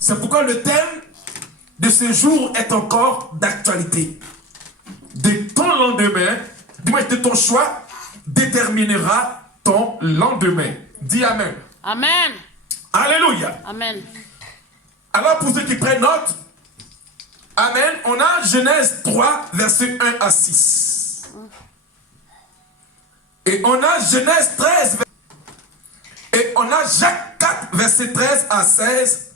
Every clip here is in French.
C'est pourquoi le thème de ce jour est encore d'actualité. De ton lendemain, du moins de ton choix, déterminera ton lendemain. Dis Amen. Amen. Alléluia. Amen. Alors pour ceux qui prennent note, Amen, on a Genèse 3, versets 1 à 6. Et on a Genèse 13, et on a Jacques 4, versets 13 à 16.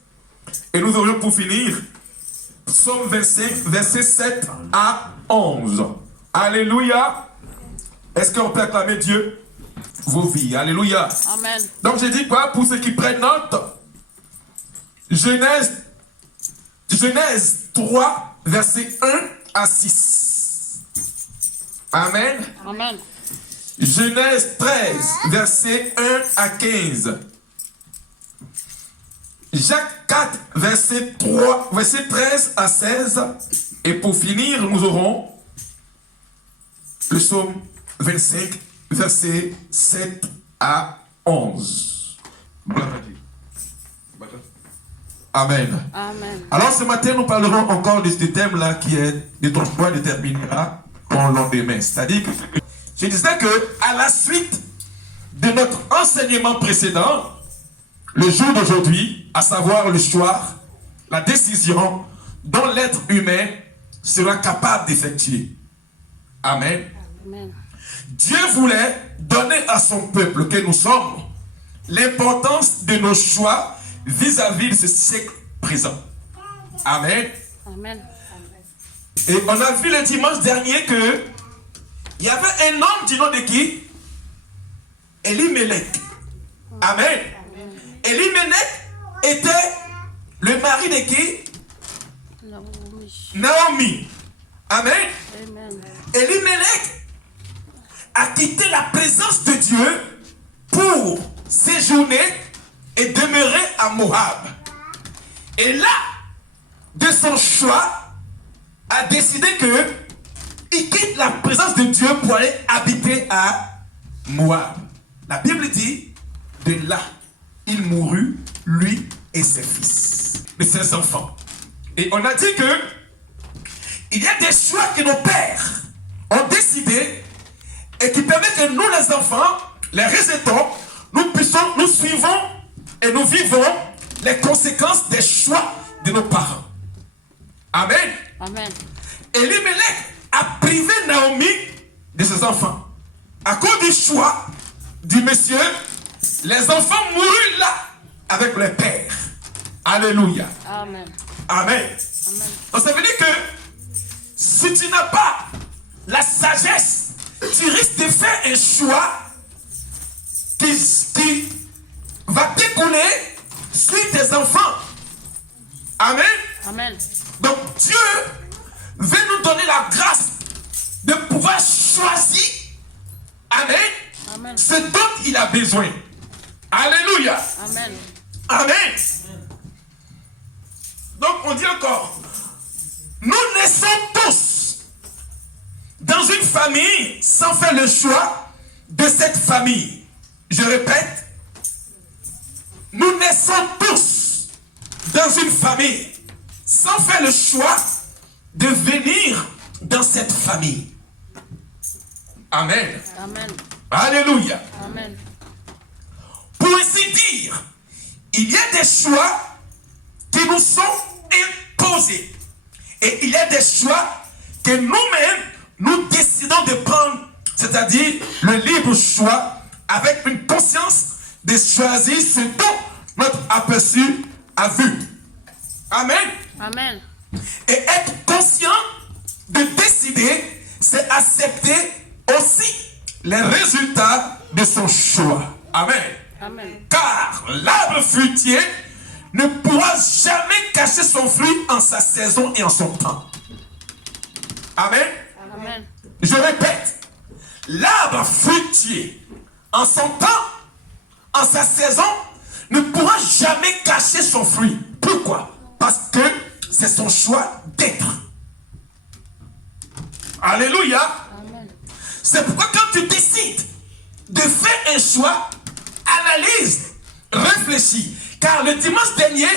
Et nous aurions pour finir Psaume 25, versets 7 à 11. Alléluia. Est-ce qu'on peut acclamer Dieu? Vos vies. Alléluia. Amen. Donc j'ai dit quoi pour ceux qui prennent note? Genèse 3, versets 1 à 6. Amen. Amen. Genèse 13, versets 1 à 15. Jacques 4, verset 13 à 16. Et pour finir, nous aurons le psaume 25, versets 7 à 11. Amen. Amen. Alors ce matin, nous parlerons encore de ce thème-là qui est de ton choix déterminera ton lendemain. C'est-à-dire que je disais que à la suite de notre enseignement précédent, le jour d'aujourd'hui, à savoir le choix, la décision dont l'être humain sera capable d'effectuer. Amen. Amen. Dieu voulait donner à son peuple que nous sommes l'importance de nos choix vis-à-vis de ce siècle présent. Amen. Amen. Et on a vu le dimanche dernier que il y avait un homme du nom de qui? Elimelech. Amen. Elimelech était le mari de qui? Naomi. Amen. Amen. Elimelech a quitté la présence de Dieu pour séjourner et demeurer à Moab. Et là, de son choix, a décidé que il quitte la présence de Dieu pour aller habiter à Moab. La Bible dit, de là, il mourut, lui et ses fils, et ses enfants. Et on a dit que il y a des choix que nos pères ont décidé et qui permettent que nous, les enfants, les rejetons, nous suivons et nous vivons les conséquences des choix de nos parents. Amen. Amen. Elimelech a privé Naomi de ses enfants. À cause du choix du monsieur, les enfants moururent là avec leur père. Alléluia. Amen. Amen. Amen. Donc ça veut dire que si tu n'as pas la sagesse, tu risques de faire un choix qui va découler sur tes enfants. Amen. Amen. Donc Dieu veut nous donner la grâce de pouvoir choisir, amen, Amen. ce dont il a besoin. Alléluia. Amen. Amen. Donc on dit encore, nous naissons tous dans une famille sans faire le choix de cette famille. Je répète, nous naissons tous dans une famille sans faire le choix de venir dans cette famille. Amen. Amen. Alléluia. Amen. Pour ainsi dire, il y a des choix qui nous sont imposés. Et il y a des choix que nous-mêmes, nous décidons de prendre, c'est-à-dire le libre choix, avec une conscience de choisir ce dont notre aperçu a vu. Amen. Amen. Et être conscient de décider, c'est accepter aussi les résultats de son choix. Amen. Amen. Car l'arbre fruitier ne pourra jamais cacher son fruit en sa saison et en son temps. Amen. Amen. Je répète, l'arbre fruitier en son temps, en sa saison, ne pourra jamais cacher son fruit. Pourquoi? Parce que c'est son choix d'être. Alléluia. Amen. C'est pourquoi quand tu décides de faire un choix, analyse, réfléchis. Car le dimanche dernier,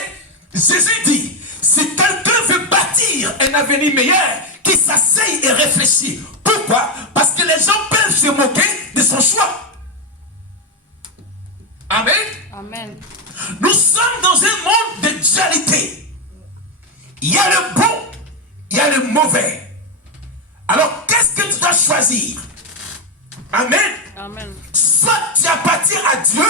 Jésus dit, si quelqu'un veut bâtir un avenir meilleur, qu'il s'asseye et réfléchisse. Pourquoi? Parce que les gens peuvent se moquer de son choix. Amen. Amen. Nous sommes dans un monde de dualité. Il y a le bon, il y a le mauvais. Alors, qu'est-ce que tu dois choisir? Amen. Amen. Soit tu appartiens à Dieu,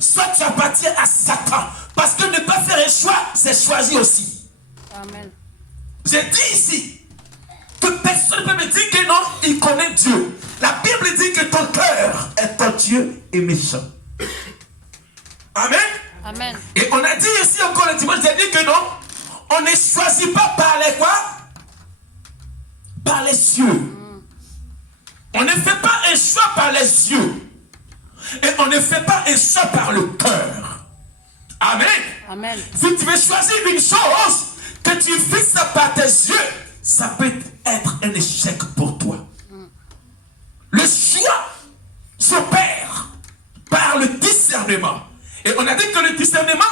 soit tu appartiens à Satan. Parce que ne pas faire un choix, c'est choisir aussi. Amen. J'ai dit ici que personne ne peut me dire que non, il connaît Dieu. La Bible dit que ton cœur est odieux et méchant. Amen. Amen. Et on a dit ici encore le dimanche, j'ai dit que non, on ne choisit pas par les quoi? Par les yeux. On ne fait pas un choix par les yeux. Et on ne fait pas un choix par le cœur. Amen. Amen. Si tu veux choisir une chose que tu fixes par tes yeux, ça peut être un échec pour toi. Le choix s'opère par le discernement. Et on a dit que le discernement,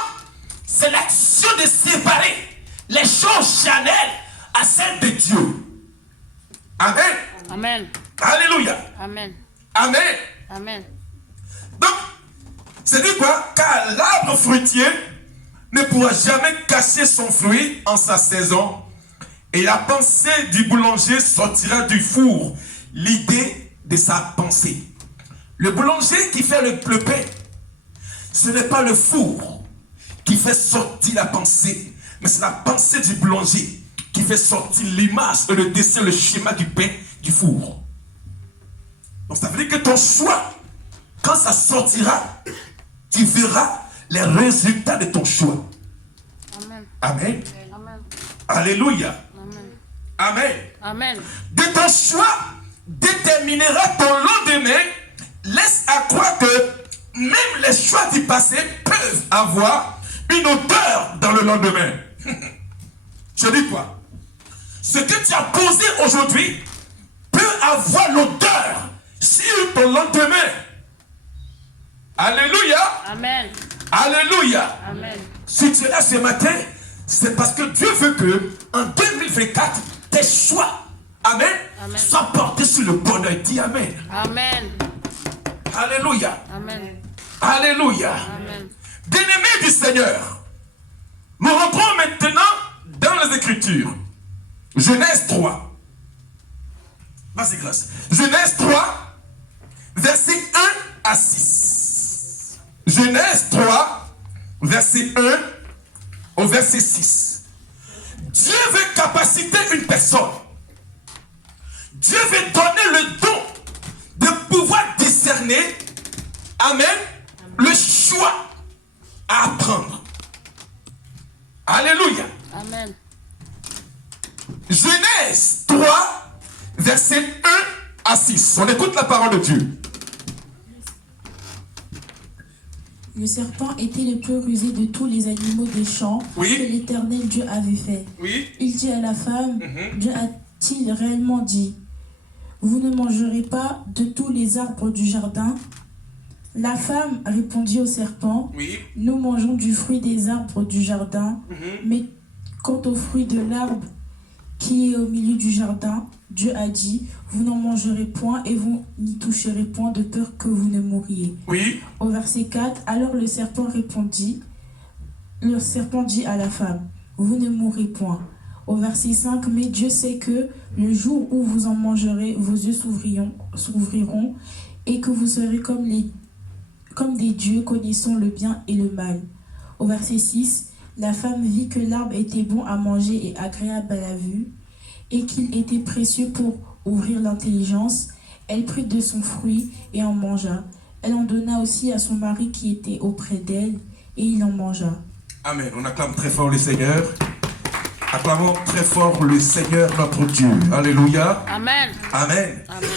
c'est l'action de séparer les choses charnelles à celles de Dieu. Amen. Amen. Alléluia. Amen. Amen. Amen. Donc, c'est dit quoi? Car l'arbre fruitier ne pourra jamais cacher son fruit en sa saison. Et la pensée du boulanger sortira du four. L'idée de sa pensée. Le boulanger qui fait le pain, ce n'est pas le four qui fait sortir la pensée, mais c'est la pensée du boulanger qui fait sortir l'image et le dessin, le schéma du pain du four. Donc ça veut dire que ton choix, quand ça sortira, tu verras les résultats de ton choix. Amen. Amen. Amen. Alléluia. Amen. Amen. Amen. De ton choix déterminera ton lendemain. Laisse à croire que même les choix du passé peuvent avoir une odeur dans le lendemain. Je dis quoi? Ce que tu as posé aujourd'hui peut avoir l'odeur sur ton lendemain. Alléluia. Amen. Alléluia. Amen. Si tu es là ce matin, c'est parce que Dieu veut que en 2024, tes choix, amen, Amen. soient portés sur le bonheur. Dis amen. Amen. Alléluia. Amen. Alléluia. Amen. Bien-aimés du Seigneur, nous rentrons maintenant dans les Écritures. Genèse 3. Vas-y, grâce. Genèse 3, verset 1 à 6. Genèse 3, verset 1 au verset 6. Dieu veut capaciter une personne. Dieu veut donner le don de pouvoir discerner, amen, le choix à apprendre. Alléluia. Amen. Genèse 3, verset 1 à 6. On écoute la parole de Dieu. Le serpent était le plus rusé de tous les animaux des champs Oui. que l'Éternel Dieu avait fait. Oui. Il dit à la femme, Dieu a-t-il réellement dit, vous ne mangerez pas de tous les arbres du jardin? La femme répondit au serpent, Oui. nous mangeons du fruit des arbres du jardin, mais quant au fruit de l'arbre qui est au milieu du jardin, Dieu a dit, vous n'en mangerez point et vous n'y toucherez point de peur que vous ne mouriez. Oui. Au verset 4, alors le serpent dit à la femme, vous ne mourrez point. Au verset 5, mais Dieu sait que le jour où vous en mangerez, vos yeux s'ouvriront et que vous serez comme des dieux connaissant le bien et le mal. Au verset 6, la femme vit que l'arbre était bon à manger et agréable à la vue et qu'il était précieux pour ouvrir l'intelligence. Elle prit de son fruit et en mangea. Elle en donna aussi à son mari qui était auprès d'elle et il en mangea. Amen. On acclame très fort le Seigneur. Acclamons très fort le Seigneur notre Dieu. Alléluia. Amen. Amen. Amen.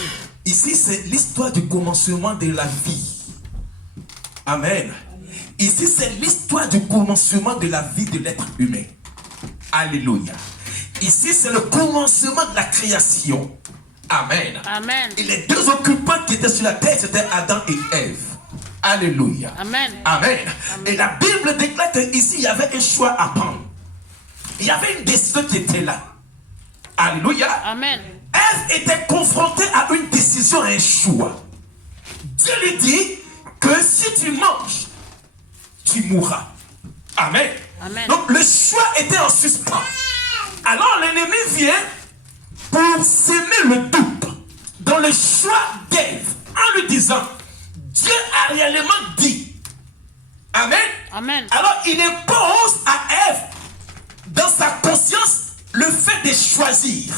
Ici, c'est l'histoire du commencement de la vie. Amen. Ici, c'est l'histoire du commencement de la vie de l'être humain. Alléluia. Ici, c'est le commencement de la création. Amen. Amen. Et les deux occupants qui étaient sur la terre, c'était Adam et Ève. Alléluia. Amen. Amen. Et la Bible déclare qu'ici, il y avait un choix à prendre. il y avait une décision qui était là. Alléluia. Amen. Ève était confrontée à une décision, à un choix. Dieu lui dit que si tu manges, tu mourras. Amen. Amen. Donc le choix était en suspens. Alors l'ennemi vient pour s'aimer le doute dans le choix d'Ève en lui disant, Dieu a réellement dit. Amen. Amen. Alors il impose à Ève dans sa conscience le fait de choisir.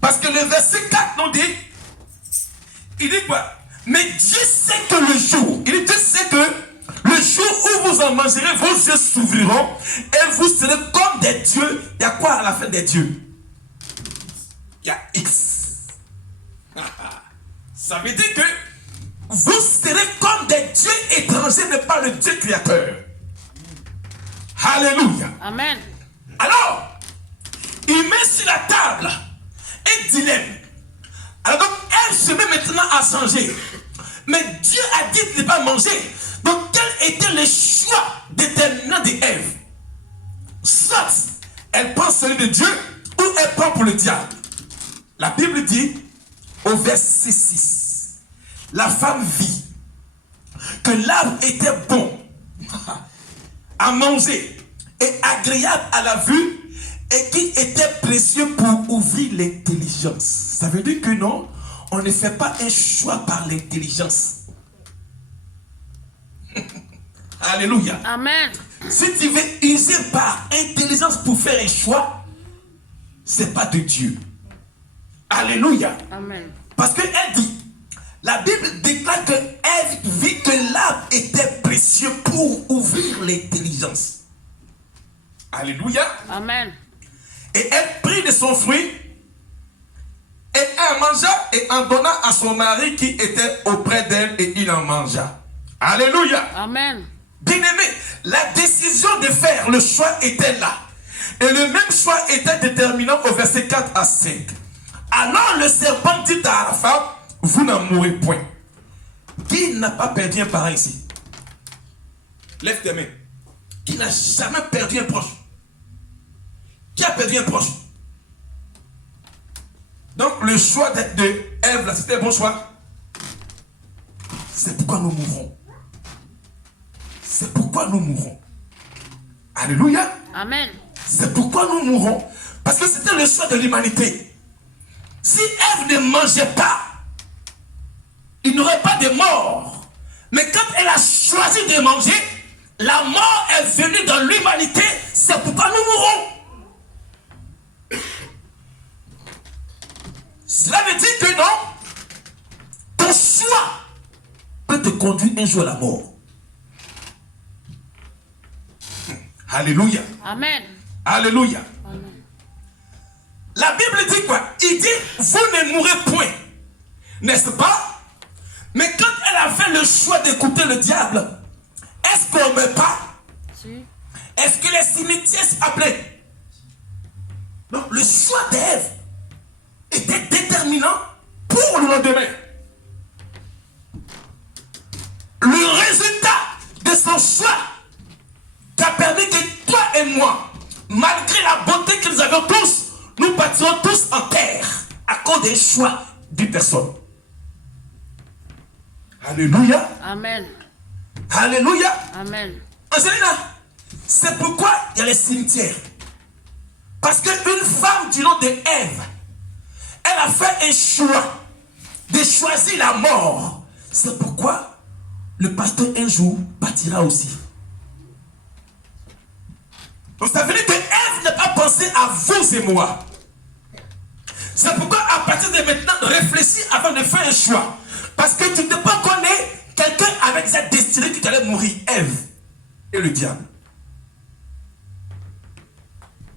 Parce que le verset 4 nous dit, il dit quoi? Mais Dieu sait que le jour, il dit Dieu sait que le jour où vous en mangerez, vos yeux s'ouvriront et vous serez comme des dieux. Il y a quoi à la fin des dieux? Il y a X. Ça veut dire que vous serez comme des dieux étrangers, mais pas le Dieu créateur. Alléluia. Amen. Alors, il met sur la table un dilemme. Alors donc, elle se met maintenant à changer. Mais Dieu a dit de ne pas manger. Donc, quel était le choix déterminant d'Ève? Soit elle prend celui de Dieu, ou elle prend pour le diable. La Bible dit, au verset 6, la femme vit que l'arbre était bon à manger et agréable à la vue et qui était précieux pour ouvrir l'intelligence. Ça veut dire que non, on ne fait pas un choix par l'intelligence. Alléluia. Amen. Si tu veux user par intelligence pour faire un choix, c'est pas de Dieu. Alléluia. Amen. Parce qu'elle dit, la Bible déclare que Ève vit que l'arbre était précieux pour ouvrir l'intelligence. Alléluia. Amen. Et elle prit de son fruit et elle mangea et en donna à son mari qui était auprès d'elle et il en mangea. Alléluia. Amen. Bien-aimé, la décision de faire le choix était là. Et le même choix était déterminant au verset 4 à 5. Alors le serpent dit à la femme, vous n'en mourrez point. Qui n'a pas perdu un parent ici? Lève tes mains. Qui n'a jamais perdu un proche? Qui a perdu un proche? Donc le choix de Ève, là, c'était un bon choix. C'est pourquoi nous mourrons. C'est pourquoi nous mourrons. Alléluia. Amen. C'est pourquoi nous mourrons. Parce que c'était le choix de l'humanité. Si Ève ne mangeait pas, il n'y aurait pas de mort. Mais quand elle a choisi de manger, la mort est venue dans l'humanité. C'est pourquoi nous mourrons. Cela veut dire que non, ton choix peut te conduire un jour à la mort. Alléluia. Amen. Alléluia. Amen. La Bible dit quoi? Il dit, vous ne mourrez point. N'est-ce pas? Mais quand elle a fait le choix d'écouter le diable, est-ce qu'on ne meurt pas? Si. Est-ce que les cimetières s'appelaient? Donc le choix d'Ève était déterminant pour le lendemain. Le résultat de son choix qui a permis que toi et moi, malgré la beauté que nous avions tous, nous partirons tous en terre à cause des choix d'une personne. Alléluia. Amen. Alléluia. Amen. Angelina, c'est pourquoi il y a les cimetières. Parce qu'une femme du nom de Ève, elle a fait un choix de choisir la mort. C'est pourquoi le pasteur un jour partira aussi. Donc ça veut dire que Ève n'a pas pensé à vous et moi. C'est pourquoi à partir de maintenant, réfléchis avant de faire un choix. Parce que tu ne peux pas connaître quelqu'un avec cette destinée qui allait mourir. Ève et le diable.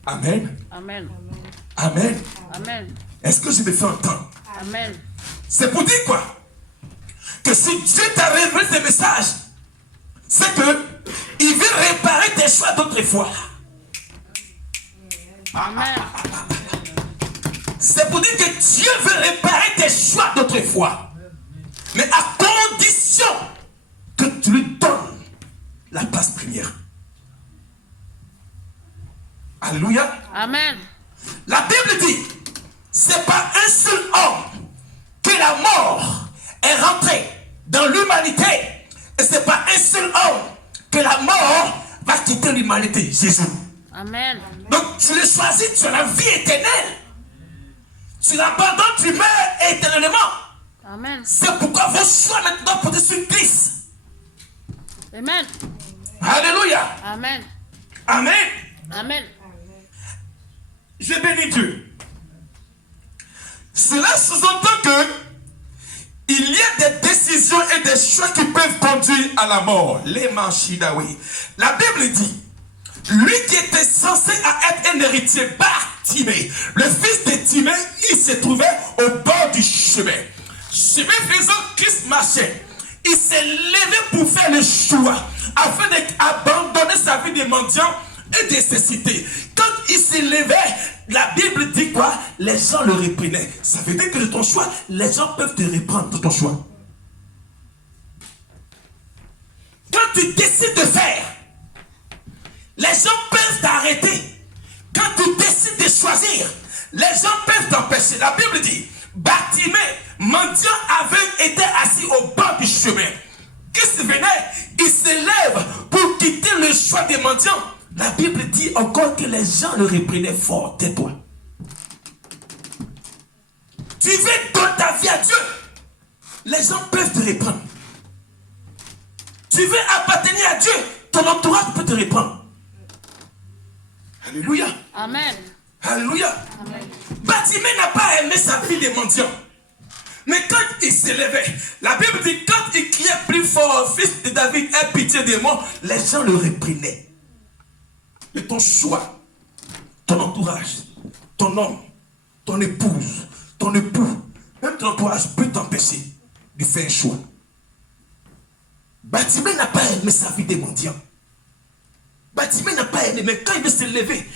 Amen. Amen. Amen. Amen. Est-ce que je me fais entendre? Amen. C'est pour dire quoi? Que si Dieu t'a révélé ce message, c'est que il veut réparer tes choix d'autrefois. Amen. C'est pour dire que Dieu veut réparer tes choix d'autrefois. Mais à condition que tu lui donnes la place première. Alléluia. Amen. La Bible dit, c'est pas un seul homme que la mort est rentrée dans l'humanité. Et c'est pas un seul homme que la mort va quitter l'humanité. Jésus. Amen. Donc tu le choisis, tu as la vie éternelle. Tu l'abandonnes, tu meurs éternellement. Amen. C'est pourquoi vos choix maintenant portent sur Christ. Amen. Alléluia. Amen. Amen. Amen. Je bénis Dieu. Cela sous-entend que il y a des décisions et des choix qui peuvent conduire à la mort. Les Manchidawi. La Bible dit, lui qui était censé être un héritier, Bartimée, le fils de Timée, il se trouvait au bord du chemin. Chemin faisant, Christ marchait. Il s'est levé pour faire le choix afin d'abandonner sa vie de mendiant et de nécessité. Quand il s'est levé, la Bible dit quoi? Les gens le reprenaient. Ça veut dire que de ton choix, les gens peuvent te reprendre de ton choix. Quand tu décides de faire, les gens peuvent t'arrêter. Quand tu décides de choisir, les gens peuvent t'empêcher. La Bible dit, Bartimée, mendiant, avait été assis au bord du chemin. Christ venait, il se lève pour quitter le choix des mendiants. La Bible dit encore que les gens le reprenaient fort. Tais-toi. Tu veux donner ta vie à Dieu, les gens peuvent te reprendre. Tu veux appartenir à Dieu, ton entourage peut te reprendre. Alléluia. Amen. Alléluia. Amen. Bartimée n'a pas aimé sa vie de mendiant. Mais quand il s'élevait, la Bible dit, quand il criait plus fort, fils de David, aie pitié de moi, les gens le reprenaient. Mais ton choix, ton entourage, ton homme, ton épouse, ton époux, même ton entourage peut t'empêcher de faire un choix. Bartimée n'a pas aimé sa vie de mendiant. Bartimée n'a pas aimé, mais quand il veut se lever,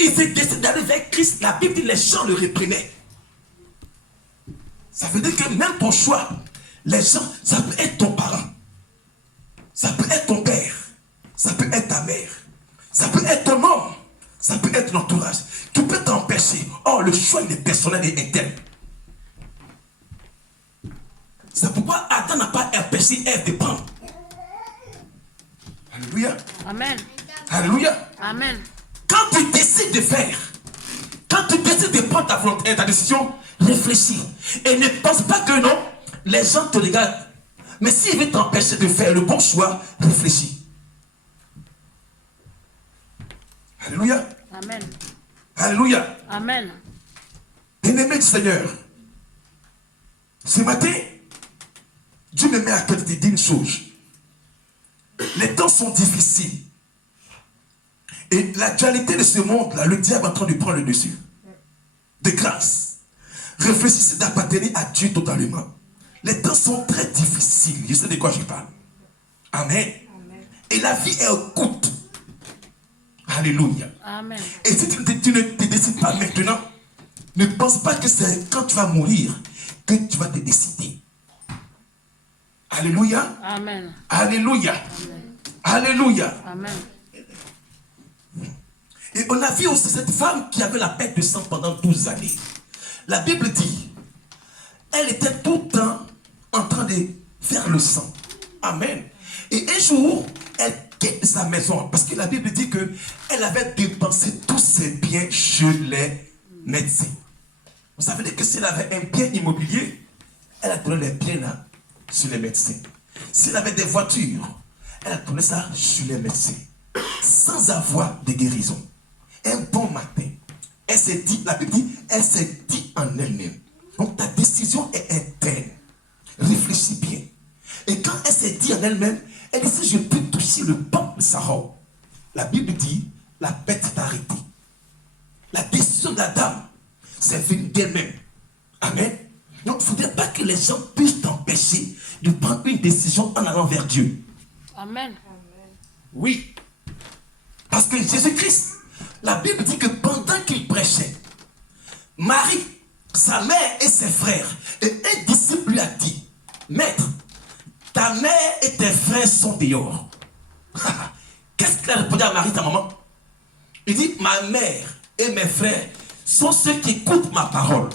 il s'est décidé d'aller vers Christ. La Bible dit les gens le reprenaient. Ça veut dire que même ton choix, les gens, ça peut être ton parent, ça peut être ton père, ça peut être ta mère, ça peut être ton homme, ça peut être l'entourage, qui peut t'empêcher. Or, le choix il est personnel et interne. C'est pourquoi Adam n'a pas empêché Ève de prendre. Alléluia. Amen. Alléluia. Amen. Quand tu décides de faire, quand tu décides de prendre ta volonté, ta décision, réfléchis. Et ne pense pas que non, les gens te regardent. Mais s'ils veulent t'empêcher de faire le bon choix, réfléchis. Alléluia. Amen. Alléluia. Amen. Bien-aimé du Seigneur, ce matin, Dieu me met à cœur de te dire une chose. Les temps sont difficiles. Et la dualité de ce monde-là, le diable est en train de prendre le dessus. De grâce. Réfléchissez d'appartenir à Dieu totalement. Les temps sont très difficiles. Je sais de quoi je parle. Amen. Amen. Et la vie est courte. Alléluia. Amen. Et si tu ne te décides pas maintenant, ne pense pas que c'est quand tu vas mourir que tu vas te décider. Alléluia. Amen. Alléluia. Amen. Alléluia. Amen. Et on a vu aussi cette femme qui avait la perte de sang pendant 12 années. La Bible dit, elle était tout le temps en train de faire le sang. Amen. Et un jour, elle quitte sa maison parce que la Bible dit qu'elle avait dépensé tous ses biens chez les médecins. Vous savez que si elle avait un bien immobilier, elle a donné les biens là sur les médecins. Si elle avait des voitures, elle a donné ça sur les médecins. Sans avoir de guérison. Un bon matin, elle s'est dit, la Bible dit, elle s'est dit en elle-même. Donc ta décision est interne. Réfléchis bien. Et quand elle s'est dit en elle-même, elle dit, si je peux toucher le pan de sa robe, la Bible dit, la bête est arrêtée. La décision de la dame, c'est venu d'elle-même. Amen. Donc il ne faudrait pas que les gens puissent t'empêcher de prendre une décision en allant vers Dieu. Amen. Oui. Parce que Jésus-Christ, la Bible dit que pendant qu'il prêchait, Marie, sa mère et ses frères, et un disciple lui a dit, Maître, ta mère et tes frères sont dehors. Qu'est-ce qu'il a répondu à Marie, ta maman? Il dit, ma mère et mes frères sont ceux qui écoutent ma parole.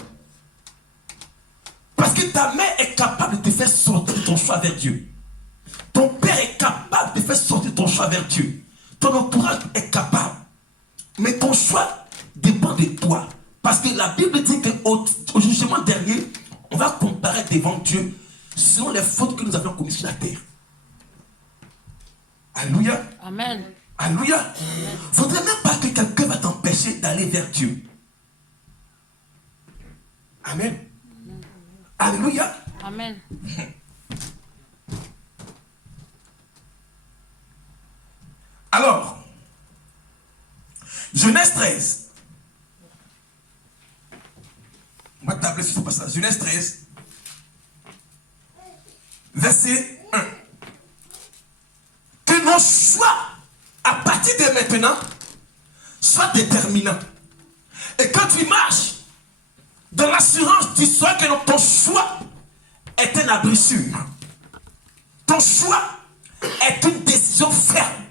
Parce que ta mère est capable de te faire sortir ton choix vers Dieu. Ton père est capable de faire sortir ton choix vers Dieu. Ton entourage est capable. Mais ton choix dépend de toi. Parce que la Bible dit qu'au jugement dernier, on va comparer devant Dieu selon les fautes que nous avons commises sur la terre. Alléluia. Amen. Alléluia. Il ne faudrait même pas que quelqu'un va t'empêcher d'aller vers Dieu. Amen. Alléluia. Amen. Alors, Genèse 13. On va tabler sur ce passage. Genèse 13. Verset 1. Que nos choix, à partir de maintenant, soient déterminants. Et quand tu marches, dans l'assurance, tu sauras que ton choix est un abri sûr. Ton choix est une décision ferme.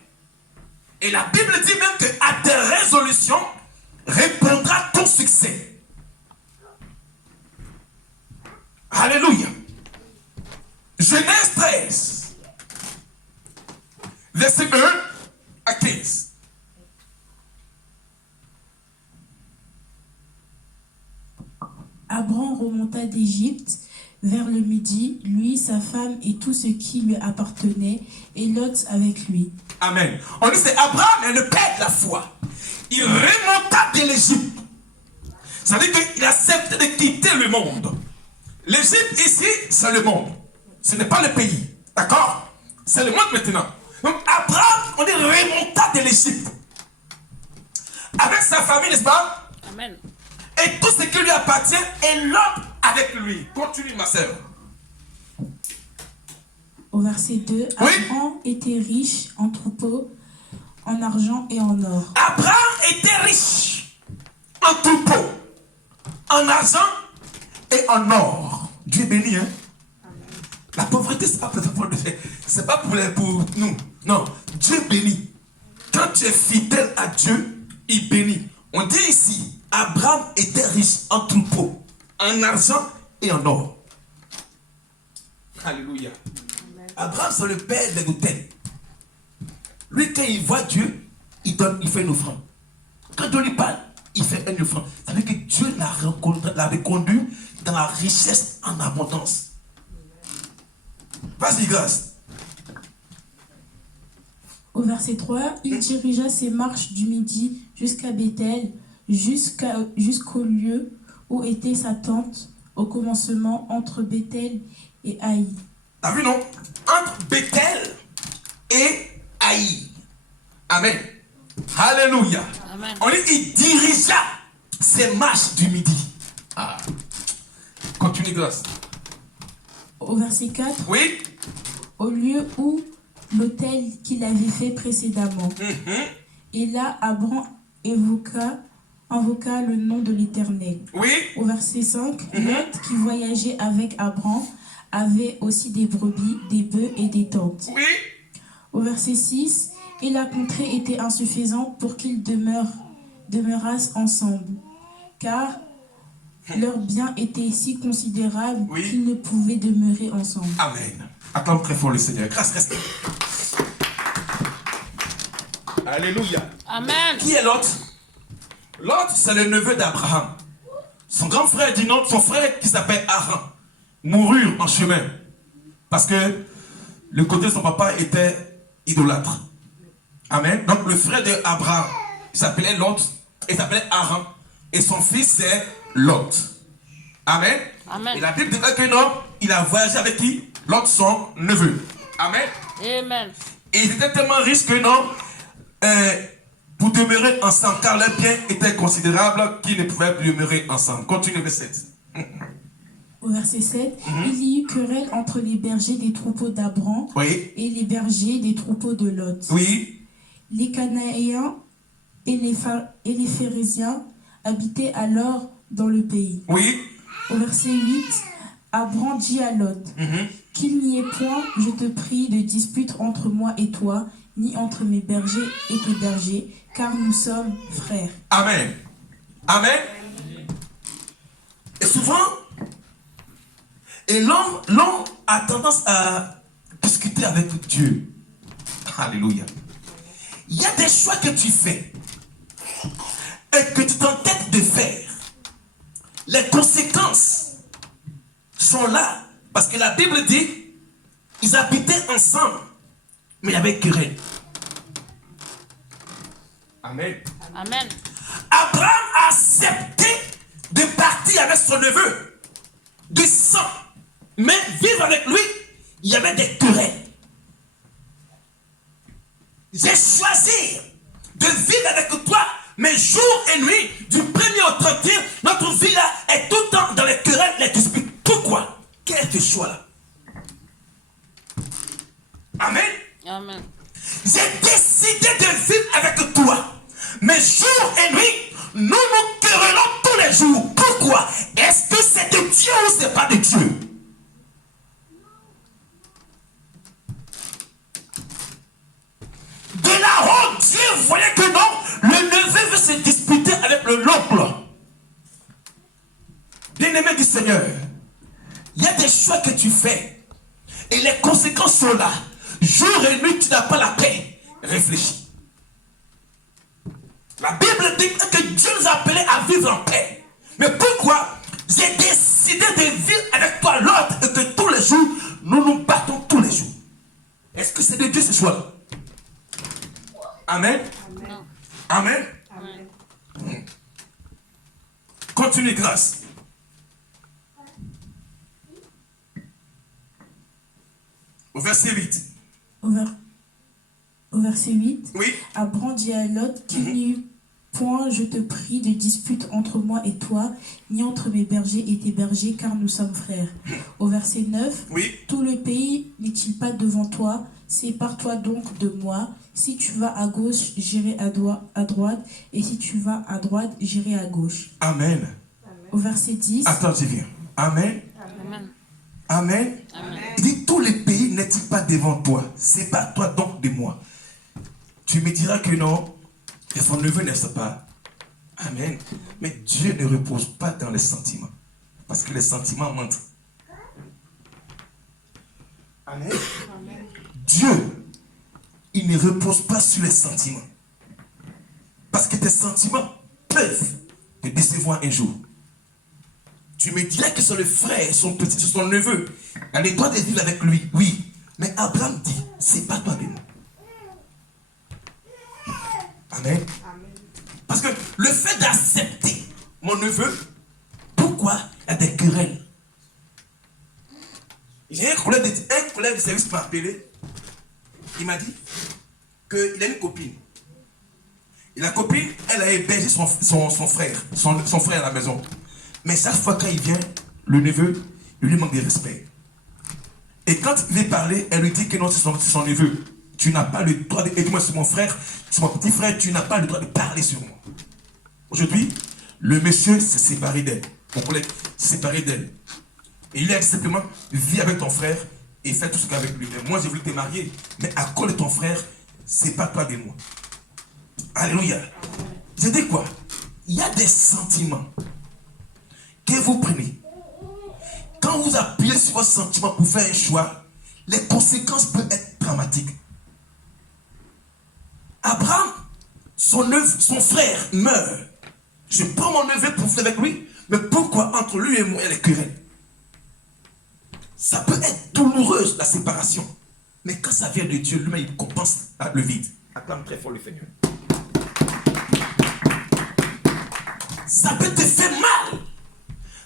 Et la Bible dit même qu'à tes résolutions répondra ton succès. Alléluia. Genèse 13, verset 1 à 15. Abraham remonta d'Égypte vers le midi, lui, sa femme et tout ce qui lui appartenait, et Lot avec lui. Amen. On dit c'est Abraham est le père de la foi. Il remonta de l'Égypte. Ça veut dire qu'il accepte de quitter le monde. L'Égypte ici, c'est le monde. Ce n'est pas le pays. D'accord? C'est le monde maintenant. Donc Abraham, on dit remonta de l'Égypte. Avec sa famille, n'est-ce pas? Amen. Et tout ce qui lui appartient, et Lot avec lui. Continue, ma sœur. Au verset 2, Oui. Abraham était riche en troupeaux, en argent et en or. Abraham était riche en troupeaux, en argent et en or. Dieu est béni, hein? La pauvreté, c'est pas pour nous. Non, Dieu bénit. Quand tu es fidèle à Dieu, il bénit. On dit ici, Abraham était riche en troupeaux, en argent et en or. Alléluia. Abraham, c'est le père des hôtels. Lui, quand il voit Dieu, il fait une offrande. Quand Dieu lui parle, il fait une offrande. Ça veut dire que Dieu l'a reconduit dans la richesse en abondance. Vas-y, grâce. Au verset 3, il dirigea ses marches du midi jusqu'à Bethel, jusqu'au lieu où était sa tente, au commencement entre Bethel et Haï. T'as vu, non? Entre Bethel et Haï. Amen. Alléluia. Amen. On dit, il dirigea ses marches du midi. Ah. Continue, grâce. Au verset 4, Oui. au lieu où l'autel qu'il avait fait précédemment. Et là, Abraham invoqua le nom de l'Éternel. Oui. Au verset 5, Lot, qui voyageait avec Abraham, avait aussi des brebis, des bœufs et des tentes. Oui. Au verset 6, et la contrée était insuffisante pour qu'ils demeurassent ensemble, car leurs biens étaient si considérables Oui. qu'ils ne pouvaient demeurer ensemble. Amen. Acclame très fort le Seigneur. Grâce, reste. Alléluia. Amen. Qui est Lot? Lot, c'est le neveu d'Abraham. Son grand frère dit non, son frère qui s'appelle Haran, mourut en chemin. Parce que le côté de son papa était idolâtre. Amen. Donc le frère d'Abraham, il s'appelait Lot, il s'appelait Haran. Et son fils, c'est Lot. Amen. Amen. Et la Bible dit que non, il a voyagé avec qui? Lot, son neveu. Amen. Amen. Et ils étaient tellement riches que non, pour demeurer ensemble, car leurs biens étaient considérables qu'ils ne pouvaient plus demeurer ensemble. Continue, verset 7. Au verset 7, il y eut querelle entre les bergers des troupeaux d'Abraham Oui. et les bergers des troupeaux de Lot. Oui. Les Cananéens et les Phérésiens habitaient alors dans le pays. Oui. Au verset 8, Abraham dit à Lot, qu'il n'y ait point, je te prie, de dispute entre moi et toi, ni entre mes bergers et tes bergers, car nous sommes frères. Amen. Amen. Et souvent, l'homme a tendance à discuter avec Dieu. Alléluia. Il y a des choix que tu fais et que tu t'entêtes de faire. Les conséquences sont là. Parce que la Bible dit, ils habitaient ensemble, mais il y avait querelle. Amen. Amen. Abraham a accepté de partir avec son neveu de sang. Mais vivre avec lui, il y avait des querelles. J'ai choisi de vivre avec toi, mais jour et nuit, du 1er au 31, notre vie là est tout le temps dans les querelles, les disputes. Pourquoi? Quel est ce choix-là? Amen. Amen. J'ai décidé de vivre avec toi. Mais jour et nuit, nous nous querellons tous les jours. Pourquoi? Est-ce que c'est de Dieu ou c'est pas de Dieu? De là-haut, Dieu voyait que non, le neveu veut se disputer avec l'oncle. Bien-aimé du Seigneur, il y a des choix que tu fais et les conséquences sont là. Jour et nuit, tu n'as pas la paix. Réfléchis. La Bible dit que Dieu nous a appelés à vivre en paix. Mais pourquoi? J'ai décidé de vivre avec toi l'autre et que tous les jours, nous nous battons tous les jours. Est-ce que c'est de Dieu ce choix-là? Amen. Non. Amen. Amen. Continue, grâce. Au verset 8. Au verset 8, Oui. Abraham dit à Lot, qu'il n'y eut point, je te prie, de dispute entre moi et toi, ni entre mes bergers et tes bergers, car nous sommes frères. Au verset 9, Oui. tout le pays n'est-il pas devant toi? Sépare-toi donc de moi. Si tu vas à gauche, j'irai à droite, et si tu vas à droite, j'irai à gauche. Amen. Au verset 10, Attends, je viens. Amen. Amen. Amen. Amen. Il dit, tous les pays n'est-il pas devant toi? Sépare-toi donc de moi. Tu me diras que non, et son neveu n'est pas. Amen. Mais Dieu ne repose pas dans les sentiments. Parce que les sentiments mentent. Amen. Dieu, il ne repose pas sur les sentiments. Parce que tes sentiments peuvent te décevoir un jour. Tu me dirais que c'est le frère, son petit, son neveu. Elle est droit de vivre avec lui, oui. Mais Abraham dit, c'est pas toi de moi. Amen. Parce que le fait d'accepter mon neveu, pourquoi il y a des querelles? J'ai un collègue de service qui m'a appelé. Il m'a dit qu'il a une copine. Et la copine, elle a hébergé son frère, son frère à la maison. Mais chaque fois quand il vient, le neveu, il lui manque de respect. Et quand il veut parler, elle lui dit que non, c'est son neveu. Tu n'as pas le droit de... Aide-moi, c'est mon frère, c'est mon petit frère, tu n'as pas le droit de parler sur moi. Aujourd'hui, le monsieur s'est séparé d'elle. Mon collègue s'est séparé d'elle. Et il a simplement vis avec ton frère et fais tout ce qu'il y a avec lui. Mais moi, j'ai voulu te marier. Mais à cause de ton frère, c'est pas toi de moi. Alléluia. Je dis quoi? Il y a des sentiments que vous prenez. Quand vous appuyez sur vos sentiments pour faire un choix, les conséquences peuvent être dramatiques. Abraham, son frère meurt. Je prends mon neveu pour faire avec lui, mais pourquoi entre lui et moi il y a les querelles? Ça peut être douloureuse la séparation, mais quand ça vient de Dieu, lui-même il compense le vide. Acclame très fort le Seigneur. Ça peut te faire mal,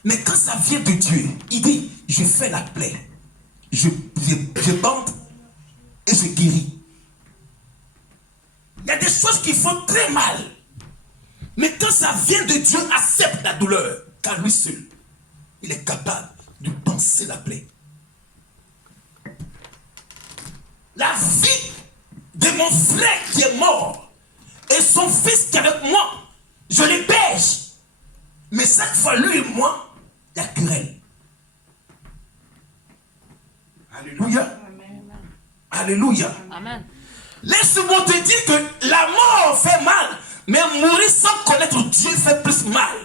mais quand ça vient de Dieu, il dit, je fais la plaie, je bande et je guéris. Il y a des choses qui font très mal, mais quand ça vient de Dieu, accepte la douleur, car lui seul, il est capable de panser la plaie. La vie de mon frère qui est mort et son fils qui est avec moi, je l'héberge. Mais chaque fois, lui et moi, il y a querelle. Alléluia. Amen. Alléluia. Amen. Laisse-moi te dire que la mort fait mal, mais mourir sans connaître Dieu fait plus mal.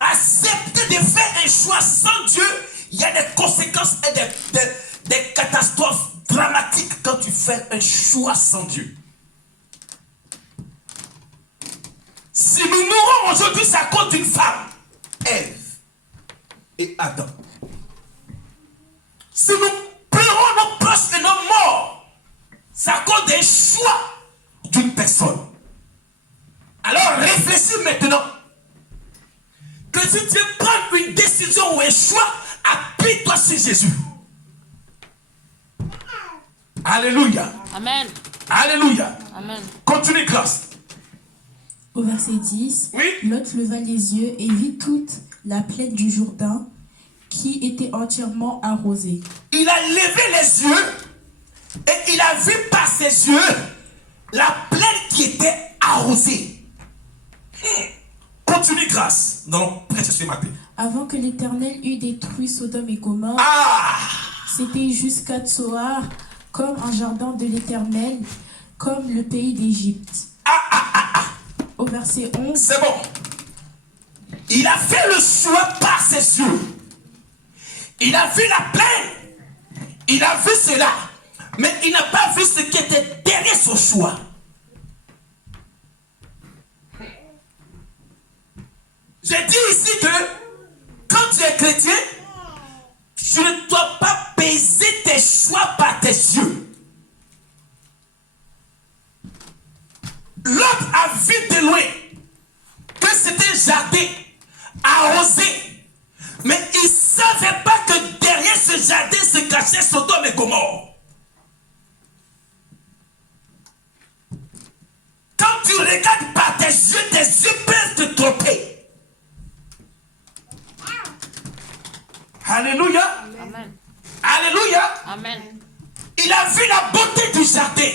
Accepter de faire un choix sans Dieu, il y a des conséquences et des catastrophes dramatiques quand tu fais un choix sans Dieu. Si nous mourons aujourd'hui, c'est à cause d'une femme, Ève et Adam. Si nous pleurons nos proches et nos morts, c'est à cause d'un choix d'une personne. Alors réfléchis maintenant. Que si tu prends une décision ou un choix, appuie-toi sur Jésus. Alléluia. Amen. Alléluia. Amen. Continue, grâce. Au verset 10, Oui. Lot leva les yeux et vit toute la plaine du Jourdain qui était entièrement arrosée. Il a levé les yeux et il a vu par ses yeux la plaine qui était arrosée. Continue, grâce. Non, prêche ce matin. Avant que l'Éternel eût détruit Sodome et Gomorrhe, Ah! c'était jusqu'à Tsoar, comme un jardin de l'Éternel, comme le pays d'Égypte. Au verset 11, C'est bon. Il a fait le choix par ses yeux. Il a vu la plaine. Il a vu cela. Mais il n'a pas vu ce qui était derrière son choix. J'ai dit ici que quand tu es chrétien, tu ne dois pas peser tes choix par tes yeux. L'autre a vu de loin que c'était un jardin arrosé. Mais il ne savait pas que derrière ce jardin se cachait Sodome et Gomorrhe. Quand tu regardes par tes yeux peuvent te tromper. Alléluia. Amen. Alléluia. Amen. Il a vu la beauté du jardin.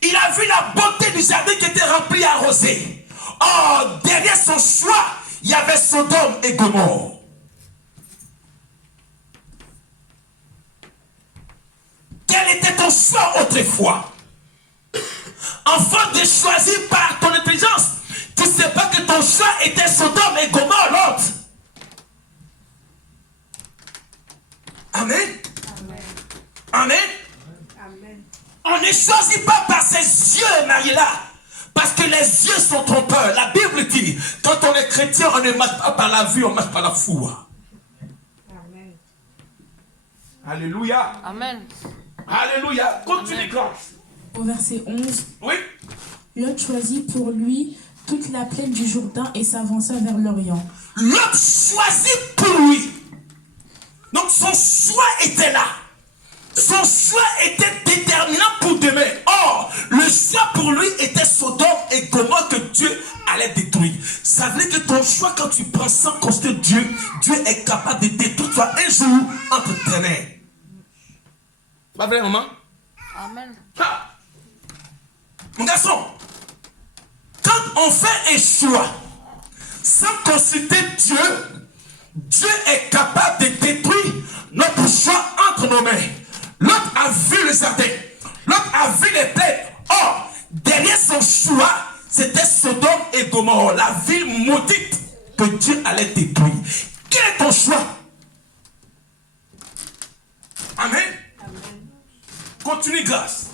Il a vu la beauté du jardin qui était rempli arrosé. Oh, derrière son choix, il y avait Sodome et Gomorrhe. Quel était ton choix autrefois? Enfant de choisir par ton intelligence, tu ne sais pas que ton choix était Sodome et Gomorrhe, l'autre. Amen. Amen. Amen. On ne choisit pas par ses yeux, Marie-là. Parce que les yeux sont trompeurs. La Bible dit, quand on est chrétien, on ne marche pas par la vue, on marche par la foi. Amen. Alléluia. Amen. Alléluia. Continue, grâce. au verset 11, Oui. Lot choisit pour lui toute la plaine du Jourdain et s'avança vers l'Orient. Lot choisit pour lui. Donc son choix était là. Son choix était déterminant pour demain. Or, le choix pour lui était Sodome et Gomorrhe que Dieu allait détruire. Ça veut dire que ton choix, quand tu prends sans consulter Dieu, Dieu est capable de détruire toi un jour entre tes mains. Pas vrai, maman? Amen. Ah. Mon garçon, quand on fait un choix sans consulter Dieu, Dieu est capable de détruire notre choix entre nos mains. L'autre a vu le jardin, l'autre a vu les plaines. Or, derrière son choix, c'était Sodome et Gomorrhe, la ville maudite que Dieu allait détruire. Quel est ton choix? Amen. Continue, grâce.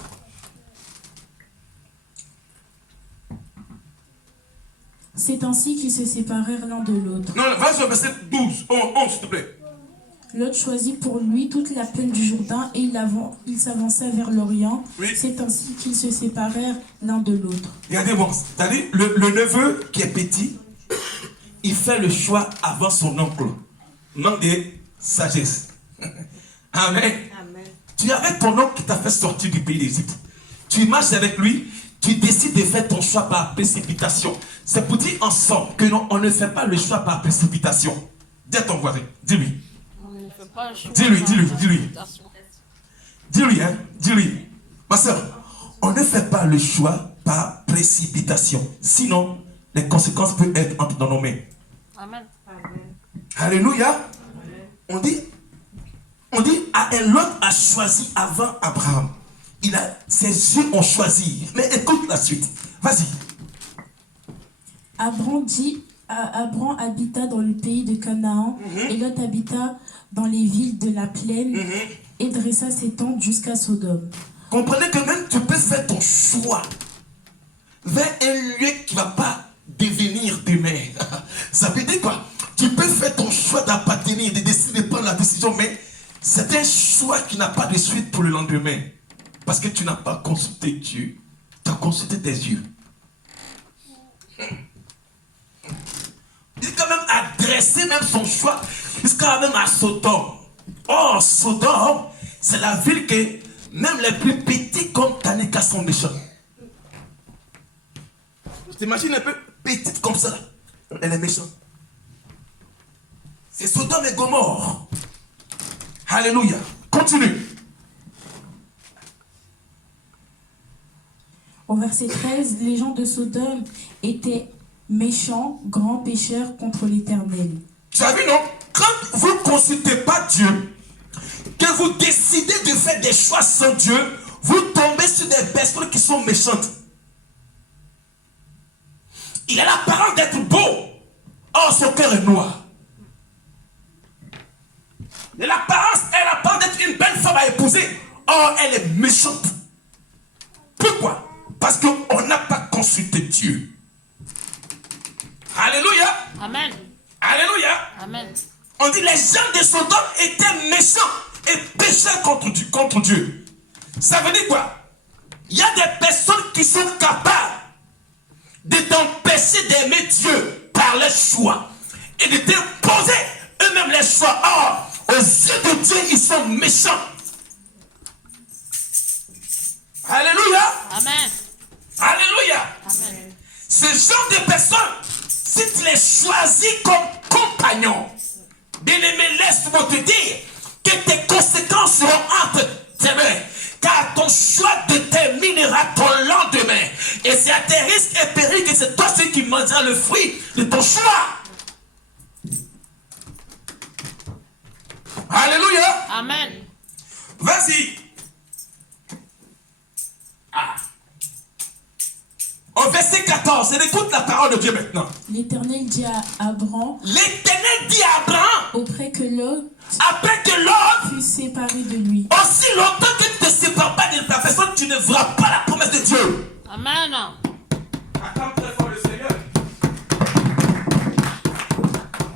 C'est ainsi qu'ils se séparèrent l'un de l'autre. Non, vas-y au verset 12, 11, s'il te plaît. Lot choisit pour lui toute la plaine du Jourdain et il s'avança vers l'Orient. Oui. C'est ainsi qu'ils se séparèrent l'un de l'autre. Regardez-moi, c'est-à-dire le neveu qui est petit, il fait le choix avant son oncle. Manque de sagesse. Amen. Amen. Tu es avec ton oncle qui t'a fait sortir du pays d'Égypte. Tu marches avec lui, tu décides de faire ton choix par précipitation. C'est pour dire ensemble que non, on ne fait pas le choix par précipitation. Dis à ton voisin, dis-lui. On ne fait pas le choix Dis-lui, par dis-lui. précipitation. Dis-lui, hein, dis-lui. Ma soeur, on ne fait pas le choix par précipitation. Sinon, les conséquences peuvent être entre dans nos mains. Amen. Amen. Alléluia. On dit, On dit, Lot a choisi avant Abraham. Ses yeux ont choisi. Mais écoute la suite. Vas-y. Abraham habita dans le pays de Canaan, et Lot habita dans les villes de la plaine, et dressa ses tentes jusqu'à Sodome. Comprenez que même tu peux faire ton choix vers un lieu qui ne va pas devenir demain. Ça veut dire quoi? Tu peux faire ton choix d'appartenir, de décider de prendre la décision, mais c'est un choix qui n'a pas de suite pour le lendemain. Parce que tu n'as pas consulté Dieu. Tu as consulté tes yeux. Il a quand même adressé même son choix jusqu'à même à Sodome. Oh, Sodome, c'est la ville que même les plus petits comme Tanika sont méchants. T'imagines un peu petite comme ça. Elle est méchante. C'est Sodome et Gomorrhe. Alléluia. Continue. Au verset 13, les gens de Sodome étaient méchants, grands pécheurs contre l'Éternel. Tu as vu, non? Quand vous ne consultez pas Dieu, que vous décidez de faire des choix sans Dieu, vous tombez sur des personnes qui sont méchantes. Il a l'apparence d'être beau. Oh, son cœur est noir. Il a l'apparence d'être une belle femme à épouser. Oh, elle est méchante. Pourquoi? Parce qu'on n'a pas consulté Dieu. Alléluia. Amen. Alléluia. Amen. On dit les gens de Sodome étaient méchants et péchaient contre Dieu. Ça veut dire quoi? Il y a des personnes qui sont capables de t'empêcher d'aimer Dieu par les choix et de t'imposer eux-mêmes les choix. Or, aux yeux de Dieu, ils sont méchants. Alléluia. Amen. Alléluia. Amen. Ce genre de personnes, si tu les choisis comme compagnons, bien-aimé, laisse-moi te dire que tes conséquences seront entre tes mains. Car ton choix déterminera ton lendemain. Et c'est à tes risques et périls que c'est toi celui qui mangera le fruit de ton choix. Alléluia. Amen. Vas-y. Au verset 14, et écoute la parole de Dieu maintenant. L'Éternel dit à Abraham, L'Éternel dit à Abraham, après que Lot après que l'homme, fut séparé de lui, aussi longtemps que tu ne te sépares pas de la personne, tu ne verras pas la promesse de Dieu. Amen. Attends très fort le Seigneur.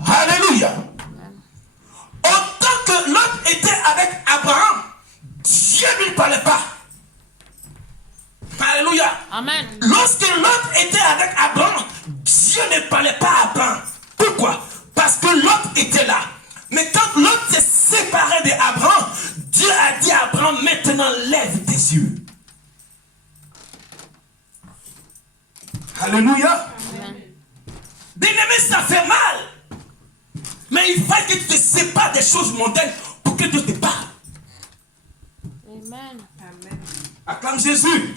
Alléluia. Autant que Lot était avec Abraham, Dieu ne lui parlait pas. Alléluia. Amen. Lorsque Lot était avec Abraham, Dieu ne parlait pas à Abraham. Pourquoi? Parce que Lot était là. Mais quand Lot s'est séparé d'Abraham, Dieu a dit à Abraham, maintenant lève tes yeux. Alléluia. Bien-aimé, ça fait mal. Mais il faut que tu te sépares des choses mondaines pour que Dieu te parle. Amen. Acclame Jésus.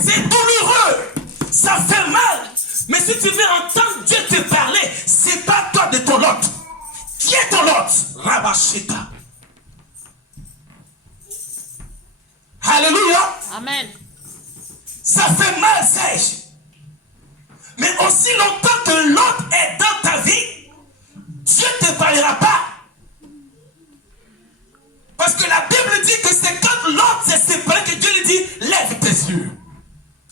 C'est douloureux. Ça fait mal. Mais si tu veux entendre Dieu te parler, c'est pas toi de ton Lot. Qui est ton Lot? Rabashita. Alléluia. Amen. Ça fait mal, Serge. Mais aussi longtemps que Lot est dans ta vie, Dieu ne te parlera pas. Parce que la Bible dit que c'est quand Lot s'est séparé que Dieu lui dit, lève tes yeux.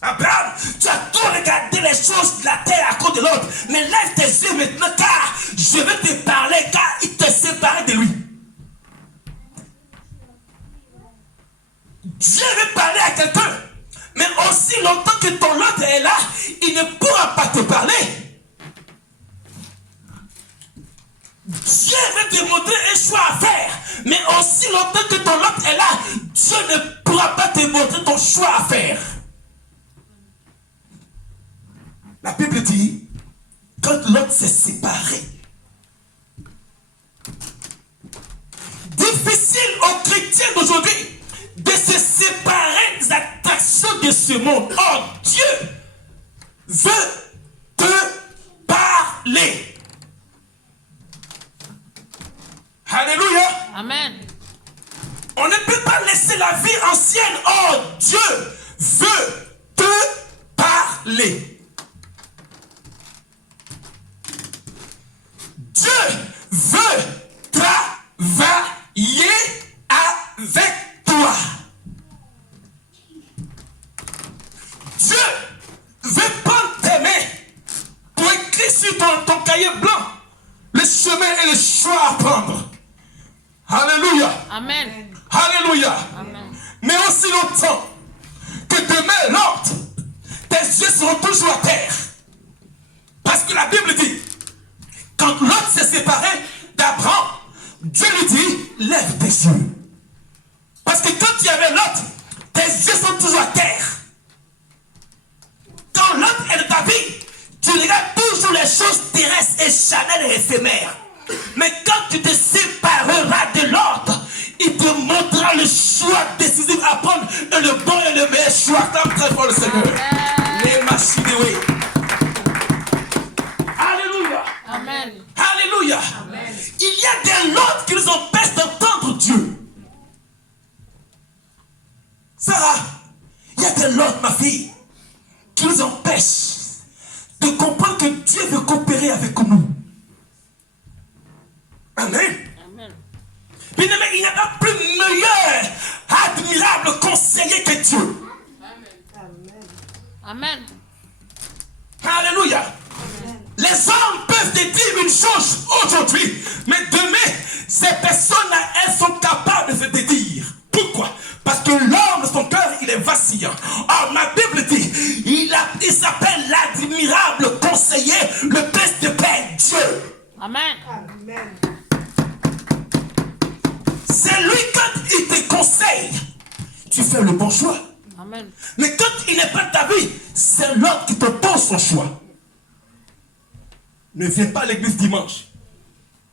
Abraham, tu as tout regardé les choses de la terre à cause de l'autre. Mais lève tes yeux maintenant car je vais te parler car il te séparé de lui. Dieu veut parler à quelqu'un. Mais aussi longtemps que ton Lot est là, il ne pourra pas te parler. Dieu veut te montrer un choix à faire. Mais aussi longtemps que ton Lot est là, Dieu ne pourra pas te montrer ton choix à faire. La Bible dit, quand Lot s'est séparé, difficile aux chrétiens d'aujourd'hui de se séparer des attractions de ce monde. Or, Dieu veut te parler. Amen. On ne peut pas laisser la vie ancienne. Oh, Dieu veut te parler. Dieu veut travailler avec toi. Dieu veut prendre tes mains pour écrire sur ton cahier blanc le chemin et le choix à prendre. Alléluia. Amen. Alléluia. Amen. Mais aussi longtemps que demain, Lot, tes yeux seront toujours à terre. Parce que la Bible dit, quand Lot s'est séparé d'Abraham, Dieu lui dit, lève tes yeux. Parce que quand tu avais Lot, tes yeux sont toujours à terre. Quand Lot est de ta vie, tu regardes toujours les choses terrestres et charnelles et éphémères. Mais quand tu te sépareras de l'autre, il te montrera le choix décisif à prendre et le bon et le meilleur choix. Comme très fort le Seigneur. Les machines, oui. Alléluia. Amen. Alléluia. Amen. Il y a des lots qui nous empêchent d'entendre Dieu. Sarah, il y a des lots, ma fille, qui nous empêchent de comprendre que Dieu veut coopérer avec nous. Amen. Amen. Bien aimé, il n'y a pas plus meilleur, admirable conseiller que Dieu. Amen. Alléluia. Les hommes peuvent te dire une chose aujourd'hui, mais demain, ces personnes-là, elles sont capables de se te dire. Pourquoi? Parce que l'homme, son cœur, il est vacillant. Or, ma Bible dit, il s'appelle l'admirable conseiller, le prince de paix, Dieu. Amen. Amen. C'est lui, quand il te conseille, tu fais le bon choix. Amen. Mais quand il n'est pas de ta vie, c'est l'autre qui te pose son choix. Ne viens pas à l'église dimanche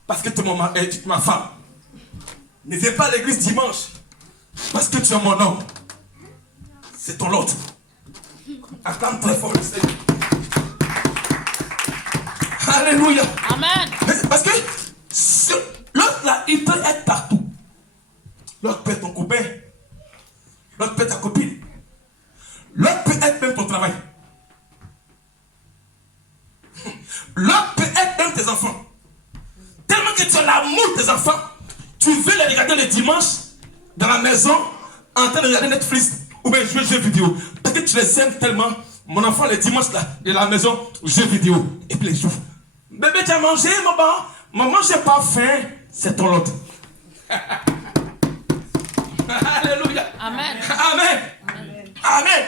parce que tu es ma femme. Ne viens pas à l'église dimanche parce que tu es mon homme. C'est ton lot. Acclame très fort le Seigneur. Alléluia. Amen. Parce que l'autre là, il peut être partout. L'autre peut être ton copain. L'autre peut être ta copine. L'autre peut être même ton travail. L'autre peut être même tes enfants. Tellement que tu as l'amour de tes enfants, tu veux les regarder le dimanche dans la maison en train de regarder Netflix ou bien jouer jeux vidéo. Parce que tu les aimes tellement. Mon enfant, le dimanche, là, il est à la maison, jeux vidéo. Et puis les jours. Bébé, tu as mangé, maman? Maman, j'ai pas faim. C'est ton lot. Alléluia. Amen. Amen. Amen.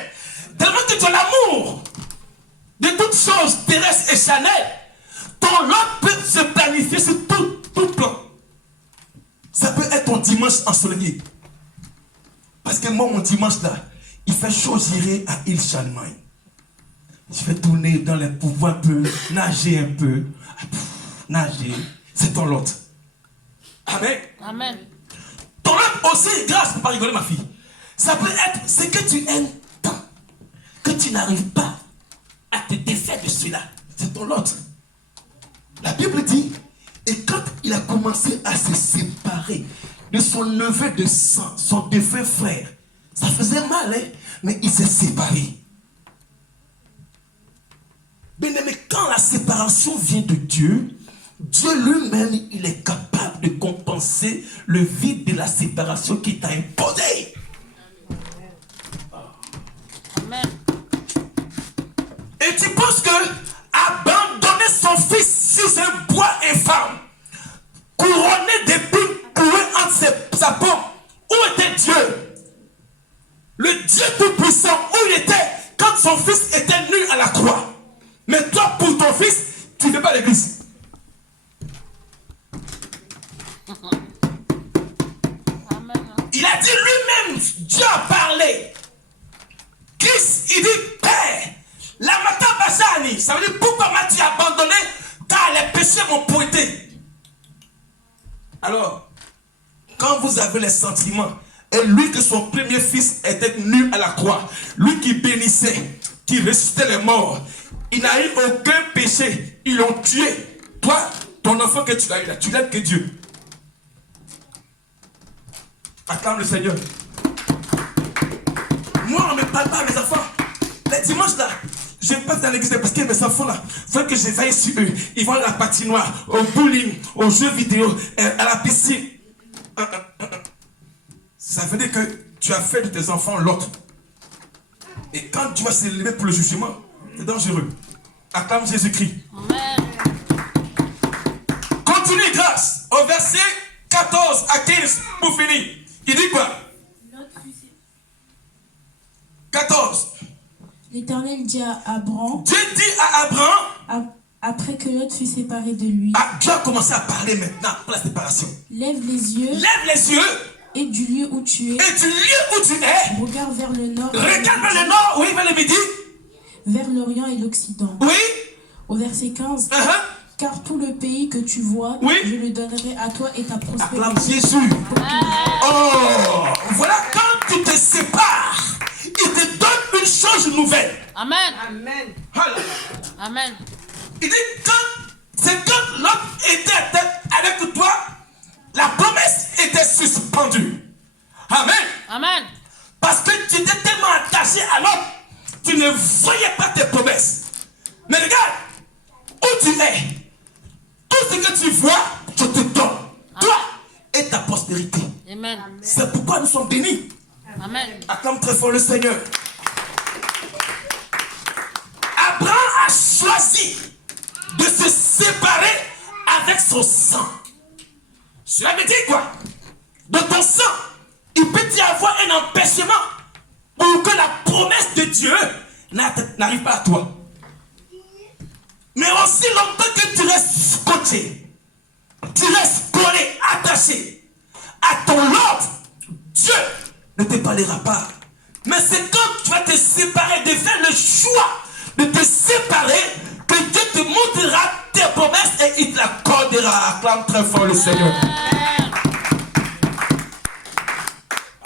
Tellement que tu as l'amour de toutes choses terrestres et charnelles, ton lot peut se planifier sur tout plan. Ça peut être ton dimanche ensoleillé. Parce que moi, mon dimanche là, il fait chaud, j'irai à Île Charlemagne. Je vais tourner dans les pouvoirs un peu, nager un peu. Nager, c'est ton lot. Amen. Amen. Ton lot aussi, grâce, pour pas rigoler ma fille. Ça peut être ce que tu aimes tant, que tu n'arrives pas à te défaire de celui-là. C'est ton lot. La Bible dit, et quand il a commencé à se séparer de son neveu de sang, son défunt frère, ça faisait mal, hein? Mais il s'est séparé. Mais quand la séparation vient de Dieu, Dieu lui-même, il est capable de compenser le vide de la séparation qui t'a imposé. Amen. Et tu penses que abandonner son fils sur un bois infâme, couronné d'épines clouées entre sa peau, où était Dieu? Le Dieu tout-puissant, où il était quand son fils était nu à la croix. Mais toi, pour ton fils, tu ne fais pas l'église. Amen. Il a dit lui-même, Dieu a parlé. Christ, il dit, Père, la mata basani, ça veut dire pourquoi m'as-tu abandonné? Car les péchés m'ont pointé. Alors, quand vous avez les sentiments, et lui que son premier fils était nu à la croix, lui qui bénissait, qui ressuscitait les morts, il n'a eu aucun péché, ils l'ont tué. Toi, ton enfant que tu as eu là, tu l'aimes que Dieu. Acclame le Seigneur. Moi, on ne me parle pas à mes enfants. Les dimanches là, je passe dans l'église parce que mes enfants là, faut que je veille sur eux. Ils vont à la patinoire, au bowling, aux jeux vidéo, à la piscine. Ça veut dire que tu as fait de tes enfants l'autre. Et quand tu vas se lever pour le jugement, c'est dangereux. Acclame Jésus-Christ. Amen. Continue grâce au verset 14 à 15 pour finir. Il dit quoi? 14. L'Éternel dit à Abraham, Dieu dit à Abraham, après que Lot fut séparé de lui, Dieu a commencé à parler maintenant pour la séparation. lève les yeux Lève les yeux et du lieu où tu es, et du lieu où tu es, regarde vers le nord, regarde vers le nord, oui, vers le midi, vers l'Orient et l'Occident. oui, Au verset 15, car tout le pays que tu vois, Oui. je le donnerai à toi et ta acclame prospérité. Jésus. Oh, voilà, quand tu te sépares, il te donne une chose nouvelle. Amen. Amen. Hallelujah. Amen. Il dit quand l'autre était avec toi, la promesse était suspendue. Amen. Amen. Parce que tu étais tellement attaché à l'autre, tu ne voyais pas tes promesses. Mais regarde, où tu es, tout ce que tu vois, je te donne. Toi et ta postérité. Amen. C'est pourquoi nous sommes bénis. Amen. Acclame très fort le Seigneur. Abraham a choisi de se séparer avec son sang. Cela veut dire quoi? De ton sang, il peut y avoir un empêchement pour que la promesse de Dieu n'arrive pas à toi. Mais aussi longtemps que tu restes scotché, tu restes collé, attaché à ton ordre, Dieu ne te parlera pas. Mais c'est quand tu vas te séparer, de faire le choix de te séparer, que Dieu te montrera tes promesses et il te l'accordera. Acclame très fort le Seigneur.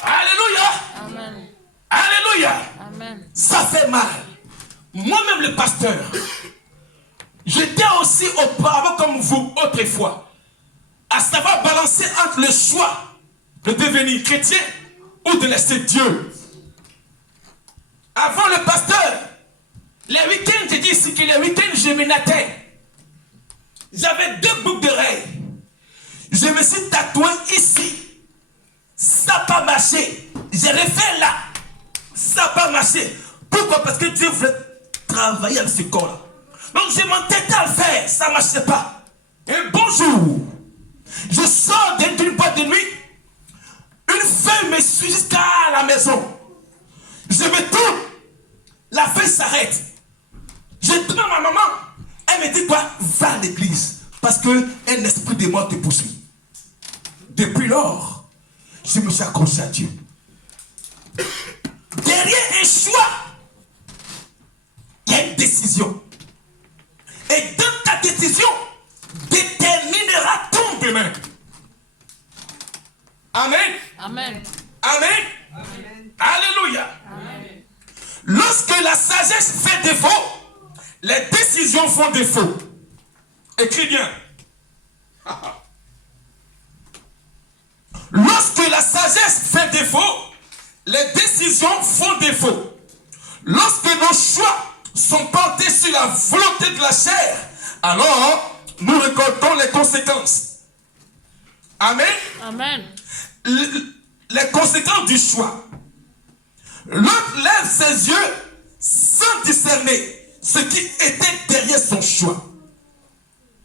Alléluia. Amen. Alléluia. Amen. Ça fait mal. Moi-même le pasteur, j'étais aussi auparavant comme vous autrefois, à savoir balancer entre le choix de devenir chrétien ou de laisser Dieu. Avant le pasteur, les week-ends, je dis ici que les week-ends, je me nattais. J'avais 2 boucles d'oreilles. Je me suis tatoué ici. Ça n'a pas marché. J'ai refait là. Ça n'a pas marché. Pourquoi? Parce que Dieu voulait travailler avec ce corps-là. Donc je m'entêtais à le faire. Ça ne marchait pas. Un bon jour, je sors d'une boîte de nuit. Une feuille me suit jusqu'à la maison. Je me tourne. La feuille s'arrête. Je demande à ma maman. Elle me dit quoi? Va à l'église. Parce qu'un esprit de mort te poursuit. Depuis lors, je me suis accroché à Dieu. Derrière un choix, il y a une décision. Et dans ta décision, déterminera ton demain. Amen. Amen. Amen. Amen. Alléluia. Amen. Lorsque la sagesse fait défaut, les décisions font défaut. Écris bien. Lorsque la sagesse fait défaut, les décisions font défaut. Lorsque nos choix sont portés sur la volonté de la chair, alors nous récoltons les conséquences. Amen. Amen. Les conséquences du choix. L'autre lève ses yeux sans discerner ce qui était derrière son choix.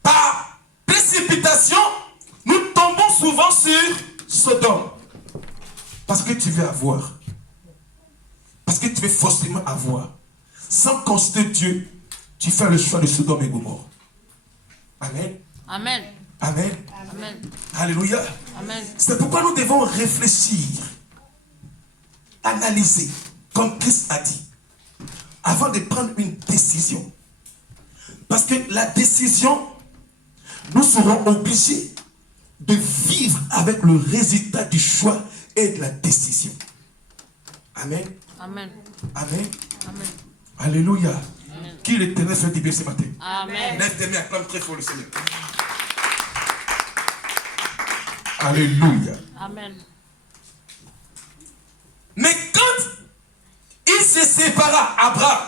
Par précipitation, nous tombons souvent sur Sodome. Parce que tu veux avoir. Parce que tu veux forcément avoir. Sans consulter Dieu, tu fais le choix de Sodome et Gomorrhe. Amen. Amen. Amen. Amen. Alléluia. Amen. C'est pourquoi nous devons réfléchir, analyser, comme Christ a dit, avant de prendre une décision. Parce que la décision, nous serons obligés de vivre avec le résultat du choix et de la décision. Amen. Amen. Amen. Amen. Alléluia. Amen. Qui l'Éternel fait du bien ce matin? Amen. Lève tes mains, acclame très fort le Seigneur. Alléluia. Amen. se sépara, Abraham,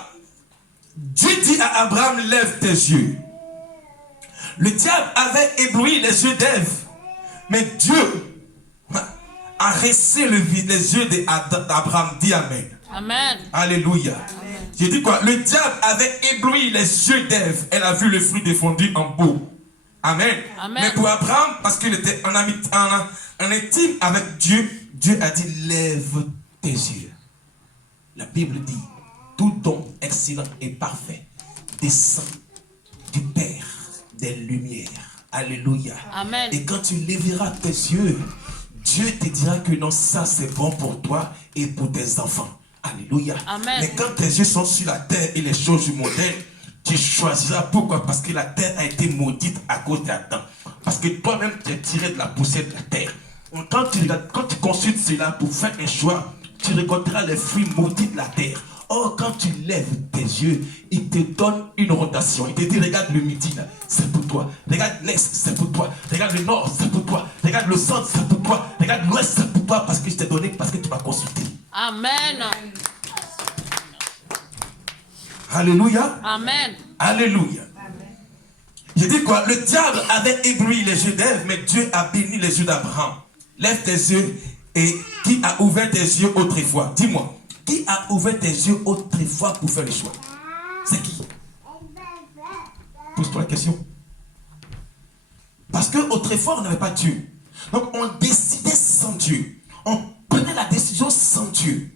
Dieu dit à Abraham, lève tes yeux. Le diable avait ébloui les yeux d'Ève, mais Dieu a resté les yeux d'Abraham. Dis Amen. Amen. Alléluia. J'ai dit quoi? Le diable avait ébloui les yeux d'Ève. Elle a vu le fruit défendu en beau. Amen. Amen. Mais pour Abraham, parce qu'il était en intime avec Dieu, Dieu a dit, lève tes yeux. La Bible dit, tout don excellent et parfait descend du Père des lumières. Alléluia. Amen. Et quand tu lèveras tes yeux, Dieu te dira que non, ça c'est bon pour toi et pour tes enfants. Alléluia. Amen. Mais quand tes yeux sont sur la terre et les choses du modèle, tu choisiras. Pourquoi? Parce que la terre a été maudite à cause d'Adam. Parce que toi-même, tu es tiré de la poussière de la terre. Quand tu consultes cela pour faire un choix, tu récolteras les fruits maudits de la terre. Or, quand tu lèves tes yeux, il te donne une rotation. Il te dit, regarde le midi, là, c'est pour toi. Regarde l'est, c'est pour toi. Regarde le nord, c'est pour toi. Regarde le centre, c'est pour toi. Regarde l'ouest, c'est pour toi. Parce que je t'ai donné, parce que tu vas consulter. Amen. Alléluia. Amen. Alléluia. Je dis quoi? Le diable avait ébloui les yeux d'Ève, mais Dieu a béni les yeux d'Abraham. Lève tes yeux. Et qui a ouvert tes yeux autrefois? Dis-moi. Qui a ouvert tes yeux autrefois pour faire le choix? C'est qui? Pose-toi la question. Parce qu'autrefois, on n'avait pas Dieu. Donc, on décidait sans Dieu. On prenait la décision sans Dieu.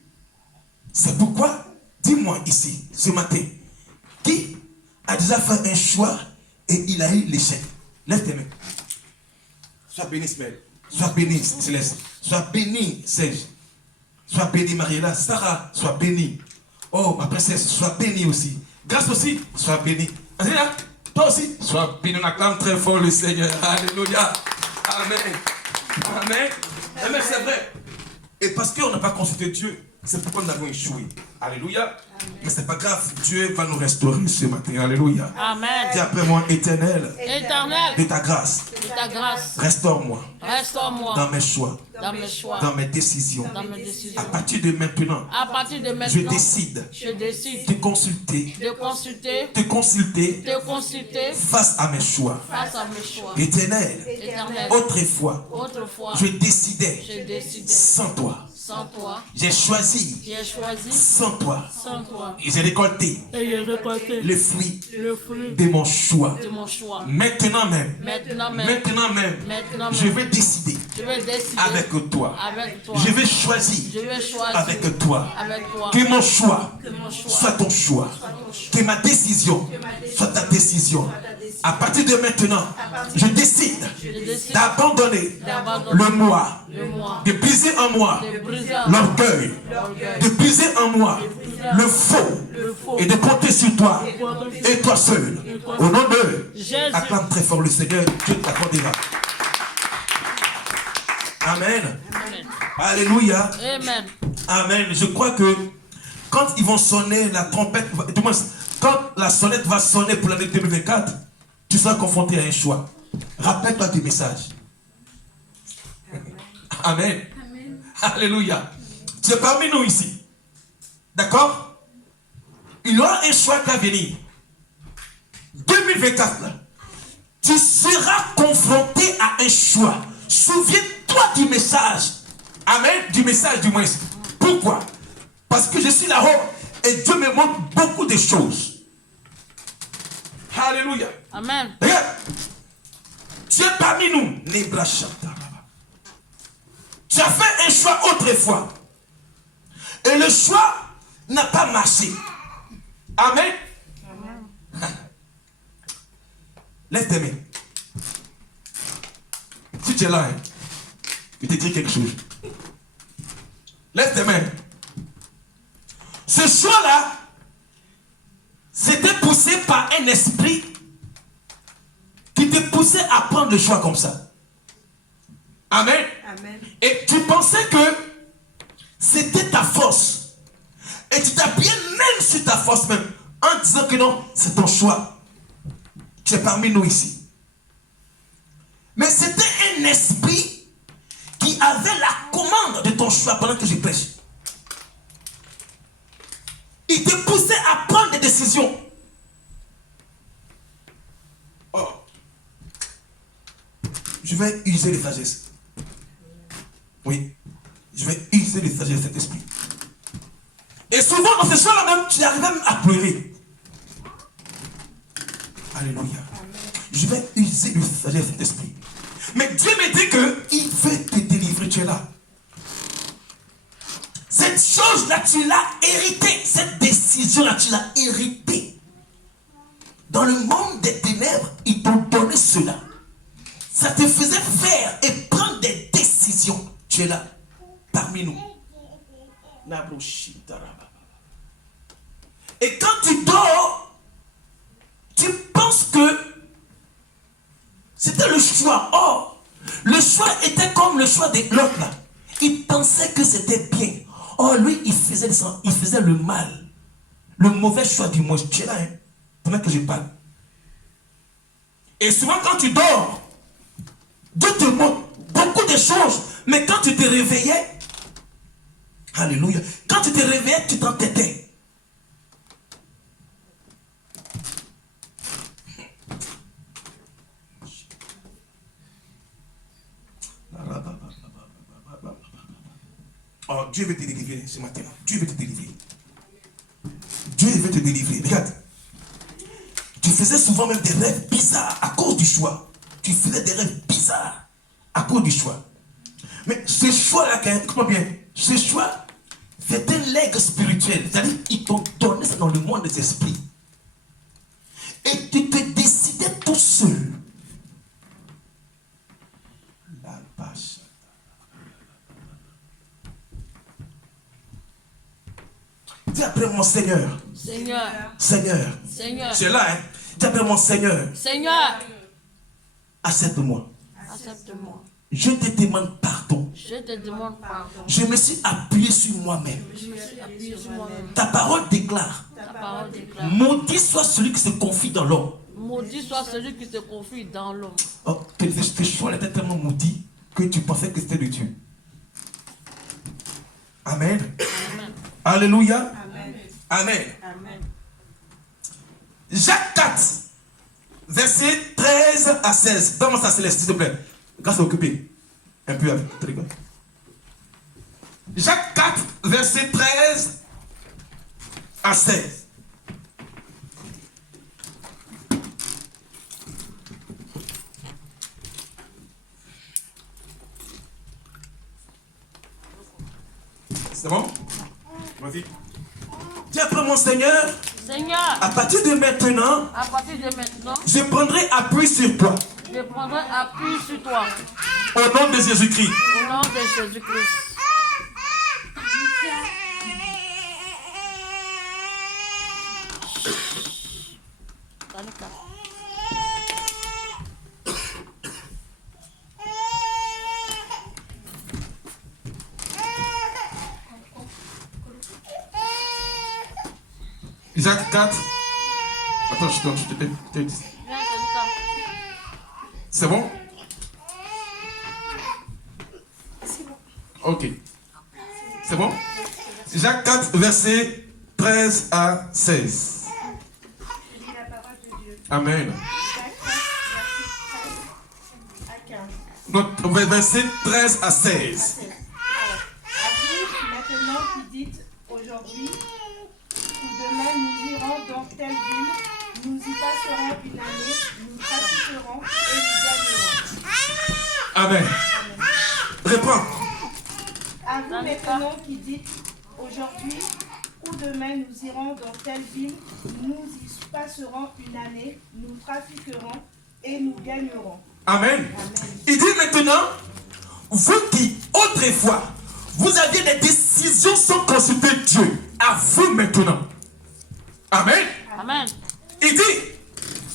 C'est pourquoi, dis-moi ici, ce matin, qui a déjà fait un choix et il a eu l'échec? Lève tes mains. Sois béni, Ismaël. Sois béni, Céleste. Sois béni, Serge. Sois béni, Mariella. Sarah, sois béni. Oh, ma princesse, sois béni aussi. Grâce aussi, sois béni. Toi aussi, sois béni. On acclame très fort le Seigneur. Alléluia. Amen. Amen. Amen, c'est vrai. Et parce qu'on n'a pas consulté Dieu, c'est pourquoi nous avons échoué. Alléluia. Mais ce n'est pas grave. Dieu va nous restaurer ce matin. Alléluia. Amen. Dis après moi, Éternel, Éternel, de ta grâce, de ta grâce, restaure-moi restaure-moi dans mes choix, dans mes choix, dans mes décisions. dans mes décisions. À partir de maintenant, À partir de je maintenant, décide je décide de consulter, te consulter face à mes choix. face à mes choix. Éternel, Éternel, autrefois, autrefois, je décidais je décidais sans toi. sans toi, J'ai choisi j'ai choisi sans toi. sans toi. Et j'ai récolté Et j'ai récolté le fruit le fruit de mon choix. de mon choix. Maintenant même, Maintenant même, maintenant je même, vais décider je vais décider avec toi. avec toi. Je vais choisir Je vais choisir avec toi. avec toi Que mon choix que mon choix soit ton choix. Que ma décision soit ta décision. À partir de maintenant, je décide décide d'abandonner d'abandonner le moi, le moi, de briser en moi de briser l'orgueil, de briser en moi le faux et de compter sur toi et toi seul. Au nom de Jésus. acclame très fort le Seigneur, Dieu t'accordera. Amen. Amen. Alléluia. Amen. Amen. Je crois que quand ils vont sonner la trompette, du moins, quand la sonnette va sonner pour l'année 2024, tu seras confronté à un choix. Rappelle-toi du message. Amen. Alléluia. Tu es parmi nous ici. D'accord? Il y aura un choix qui va venir. 2024, là, tu seras confronté à un choix. Souviens-toi du message. Amen. Du message du moins. Pourquoi? Parce que je suis là-haut et Dieu me montre beaucoup de choses. Alléluia. Amen. Regarde. Tu es parmi nous. Tu as fait un choix autrefois. Et le choix n'a pas marché. Amen. Lève tes mains. Si tu es là, je vais te dire quelque chose. Lève tes mains. Ce choix-là, c'était poussé par un esprit qui te poussait à prendre le choix comme ça. Amen. Amen. Et tu pensais que c'était ta force. Et tu t'appuyais même sur ta force même. En disant que non, c'est ton choix. Tu es parmi nous ici. Mais c'était un esprit qui avait la commande de ton choix pendant que je prêche. il te poussait à prendre des décisions. Oh, je vais user les sagesses. Oui, je vais user les sagesses de cet esprit. Et souvent, dans ces choix-là même, tu arrives même à pleurer. Alléluia. Je vais user le sagesse de cet esprit. Mais Dieu me dit qu'il veut te délivrer, tu es là. Cette chose-là, tu l'as héritée. Cette décision-là, tu l'as héritée. Dans le monde des ténèbres, ils t'ont donné cela. Ça te faisait faire et prendre des décisions. Tu es là, parmi nous. Et quand tu dors, tu penses que c'était le choix. Or, le choix était comme le choix de l'autre là. Il pensait que c'était bien. Or, lui, il faisait le mal. Le mauvais choix du moins. Tu es là, hein, pendant que je parle. Et souvent, quand tu dors, Dieu te montre beaucoup de choses. Mais quand tu te réveillais, alléluia, quand tu te réveillais, tu t'entêtais. Oh, Dieu veut te délivrer ce matin. Dieu veut te délivrer. Dieu veut te délivrer. Regarde. Tu faisais souvent même des rêves bizarres à cause du choix. Tu faisais des rêves bizarres à cause du choix. Mais ce choix-là, comprends bien, ce choix, c'est un legs spirituel. C'est-à-dire qu'ils t'ont donné ça dans le monde des esprits. Et tu te décidais tout seul. La vache. Dis après mon Seigneur. Seigneur. Seigneur. Seigneur. C'est là, hein. Dis après mon Seigneur. Seigneur. Accepte-moi. Accepte-moi. Je te demande pardon. Je te demande pardon. Je me suis appuyé sur moi-même. Je me suis appuyé sur moi-même. Ta parole déclare. Ta parole déclare. Maudit soit celui qui se confie dans l'homme. Maudit soit celui qui se confie dans l'homme. Oh, tes choix étaient tellement maudits que tu pensais que c'était de Dieu. Amen. Amen. Alléluia. Amen. Amen. Amen. Jacques 4, verset 13 à 16. Donne-moi ça, Céleste, s'il te plaît. Grâce à occupé. Un peu avec. Jacques 4, verset 13 à 16. C'est bon? Vas-y. Dis après mon Seigneur. Seigneur, À partir de maintenant, à partir de maintenant, je prendrai appui sur toi. je prendrai appui sur toi. Au nom de Jésus-Christ. Au nom de Jésus-Christ. Jacques 4. Attends, je te dis. C'est bon? Ok. C'est bon? Jacques 4, verset 13 à 16. Amen. Donc, verset 13 à 16. À vous, maintenant qui dites aujourd'hui ou demain nous irons dans telle ville, nous y passerons une année, nous pratiquerons et nous gagnerons. Amen. Réponds. À vous maintenant qui dites aujourd'hui ou demain nous irons dans telle ville, nous y passerons une année, nous trafiquerons et nous gagnerons. Amen. Il dit maintenant, vous qui autrefois, vous aviez des décisions sans consulter Dieu, à vous maintenant. Amen. Amen. Il dit,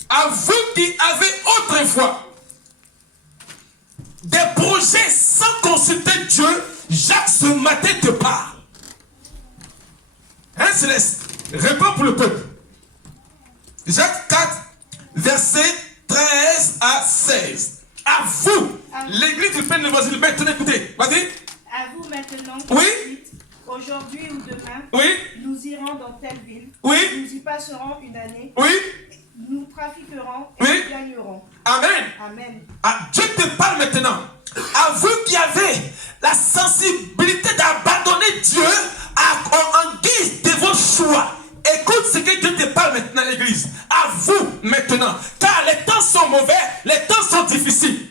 à vous qui avez autrefois des projets sans consulter Dieu, Jacques ce matin te parle. Hein, Céleste? Réponds pour le peuple. Jacques 4, verset 13 à 16. À vous, l'église du Père de Basile, maintenant écoutez, vas-y. À vous maintenant qui Oui. dites aujourd'hui ou demain, Oui. nous irons dans telle ville. passerons une année, Oui. nous trafiquerons et Oui. nous gagnerons. Amen. Amen. Ah, Dieu te parle maintenant. À vous qui avez la sensibilité d'abandonner Dieu en guise de vos choix. Écoute ce que Dieu te parle maintenant, l'église. À vous maintenant. Car les temps sont mauvais, les temps sont difficiles.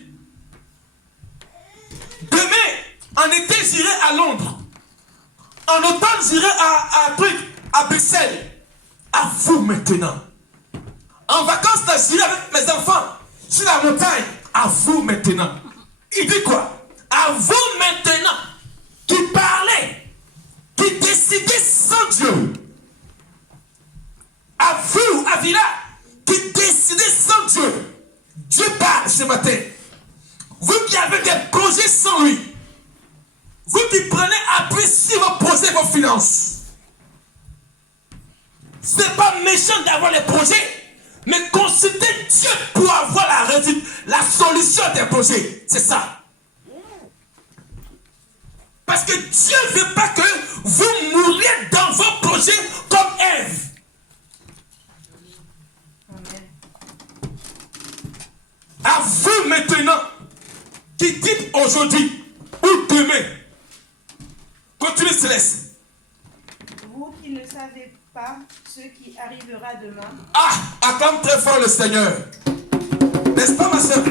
Demain, en été, j'irai à Londres. En automne, j'irai à Bruxelles. À vous maintenant. En vacances, là, j'irai avec mes enfants sur la montagne. À vous maintenant. Il dit quoi? À vous maintenant qui parlez, qui décidez sans Dieu. À vous, à Villa, qui décidez sans Dieu. Dieu parle ce matin. Vous qui avez des projets sans lui. Vous qui prenez appui sur vos projets, vos finances. Ce n'est pas méchant d'avoir les projets. Mais consultez Dieu pour avoir la solution des projets. C'est ça. Parce que Dieu ne veut pas que vous mouriez dans vos projets comme Ève. Amen. À vous maintenant, qui dites aujourd'hui ou demain. Continue, Céleste. Vous qui ne savez pas ce qui arrivera demain, Ah, acclame très fort le Seigneur. N'est-ce pas, ma soeur?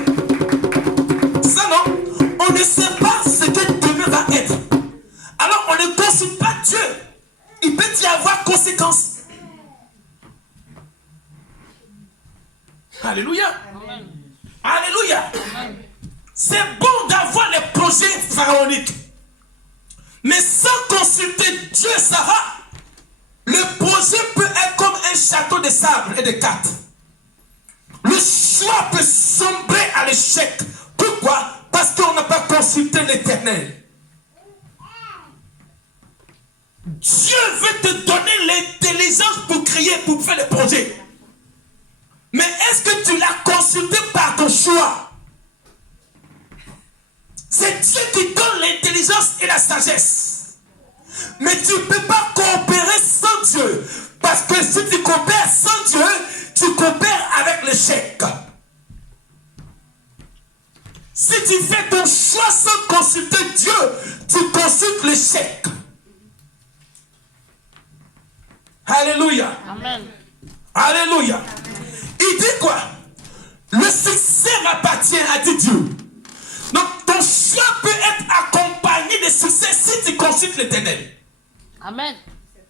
Ça, non? On ne sait pas ce que demain va être. Alors, on ne consulte pas Dieu. Il peut y avoir conséquences. Alléluia. Amen. Alléluia. C'est bon d'avoir les projets pharaoniques. Mais sans consulter Dieu, Sarah, le projet peut être comme un château de sable et de cartes. Le choix peut sombrer à l'échec. Pourquoi? Parce qu'on n'a pas consulté l'Éternel. Dieu veut te donner l'intelligence pour créer, pour faire le projet. Mais est-ce que tu l'as consulté par ton choix? C'est Dieu qui donne l'intelligence et la sagesse. Mais tu ne peux pas coopérer sans Dieu. Parce que si tu coopères sans Dieu, tu coopères avec l'échec. Si tu fais ton choix sans consulter Dieu, tu consultes l'échec. Alléluia. Amen. Alléluia. Il dit quoi? Le succès m'appartient, a dit Dieu. Donc ton choix peut être accompagné de succès si tu consultes l'Éternel. Amen.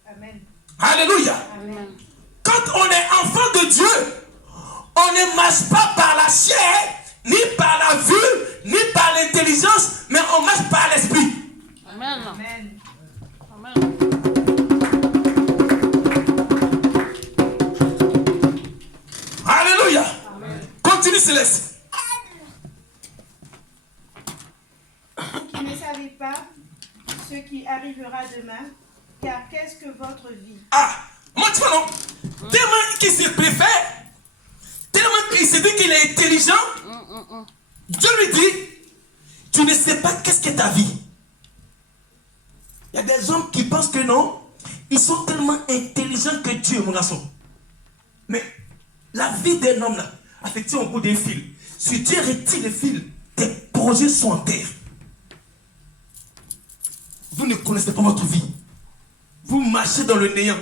Amen. Alléluia. Amen. Quand on est enfant de Dieu, on ne marche pas par la chair, ni par la vue, ni par l'intelligence, mais on marche par l'esprit. Amen. Amen. Amen. Alléluia. Continue, Céleste. Vous qui ne savez pas ce qui arrivera demain, car qu'est-ce que votre vie? Ah, moi tu vois non? Tellement qu'il se préfère, tellement qu'il se dit qu'il est intelligent, Dieu lui dit, tu ne sais pas qu'est-ce qu'est ta vie. Il y a des hommes qui pensent que non, ils sont tellement intelligents que Dieu, mon garçon. Mais la vie d'un homme là, affectée au bout d'un fil. Si Dieu retire le fil, tes projets sont en terre. Vous ne connaissez pas votre vie. Vous marchez dans le néant.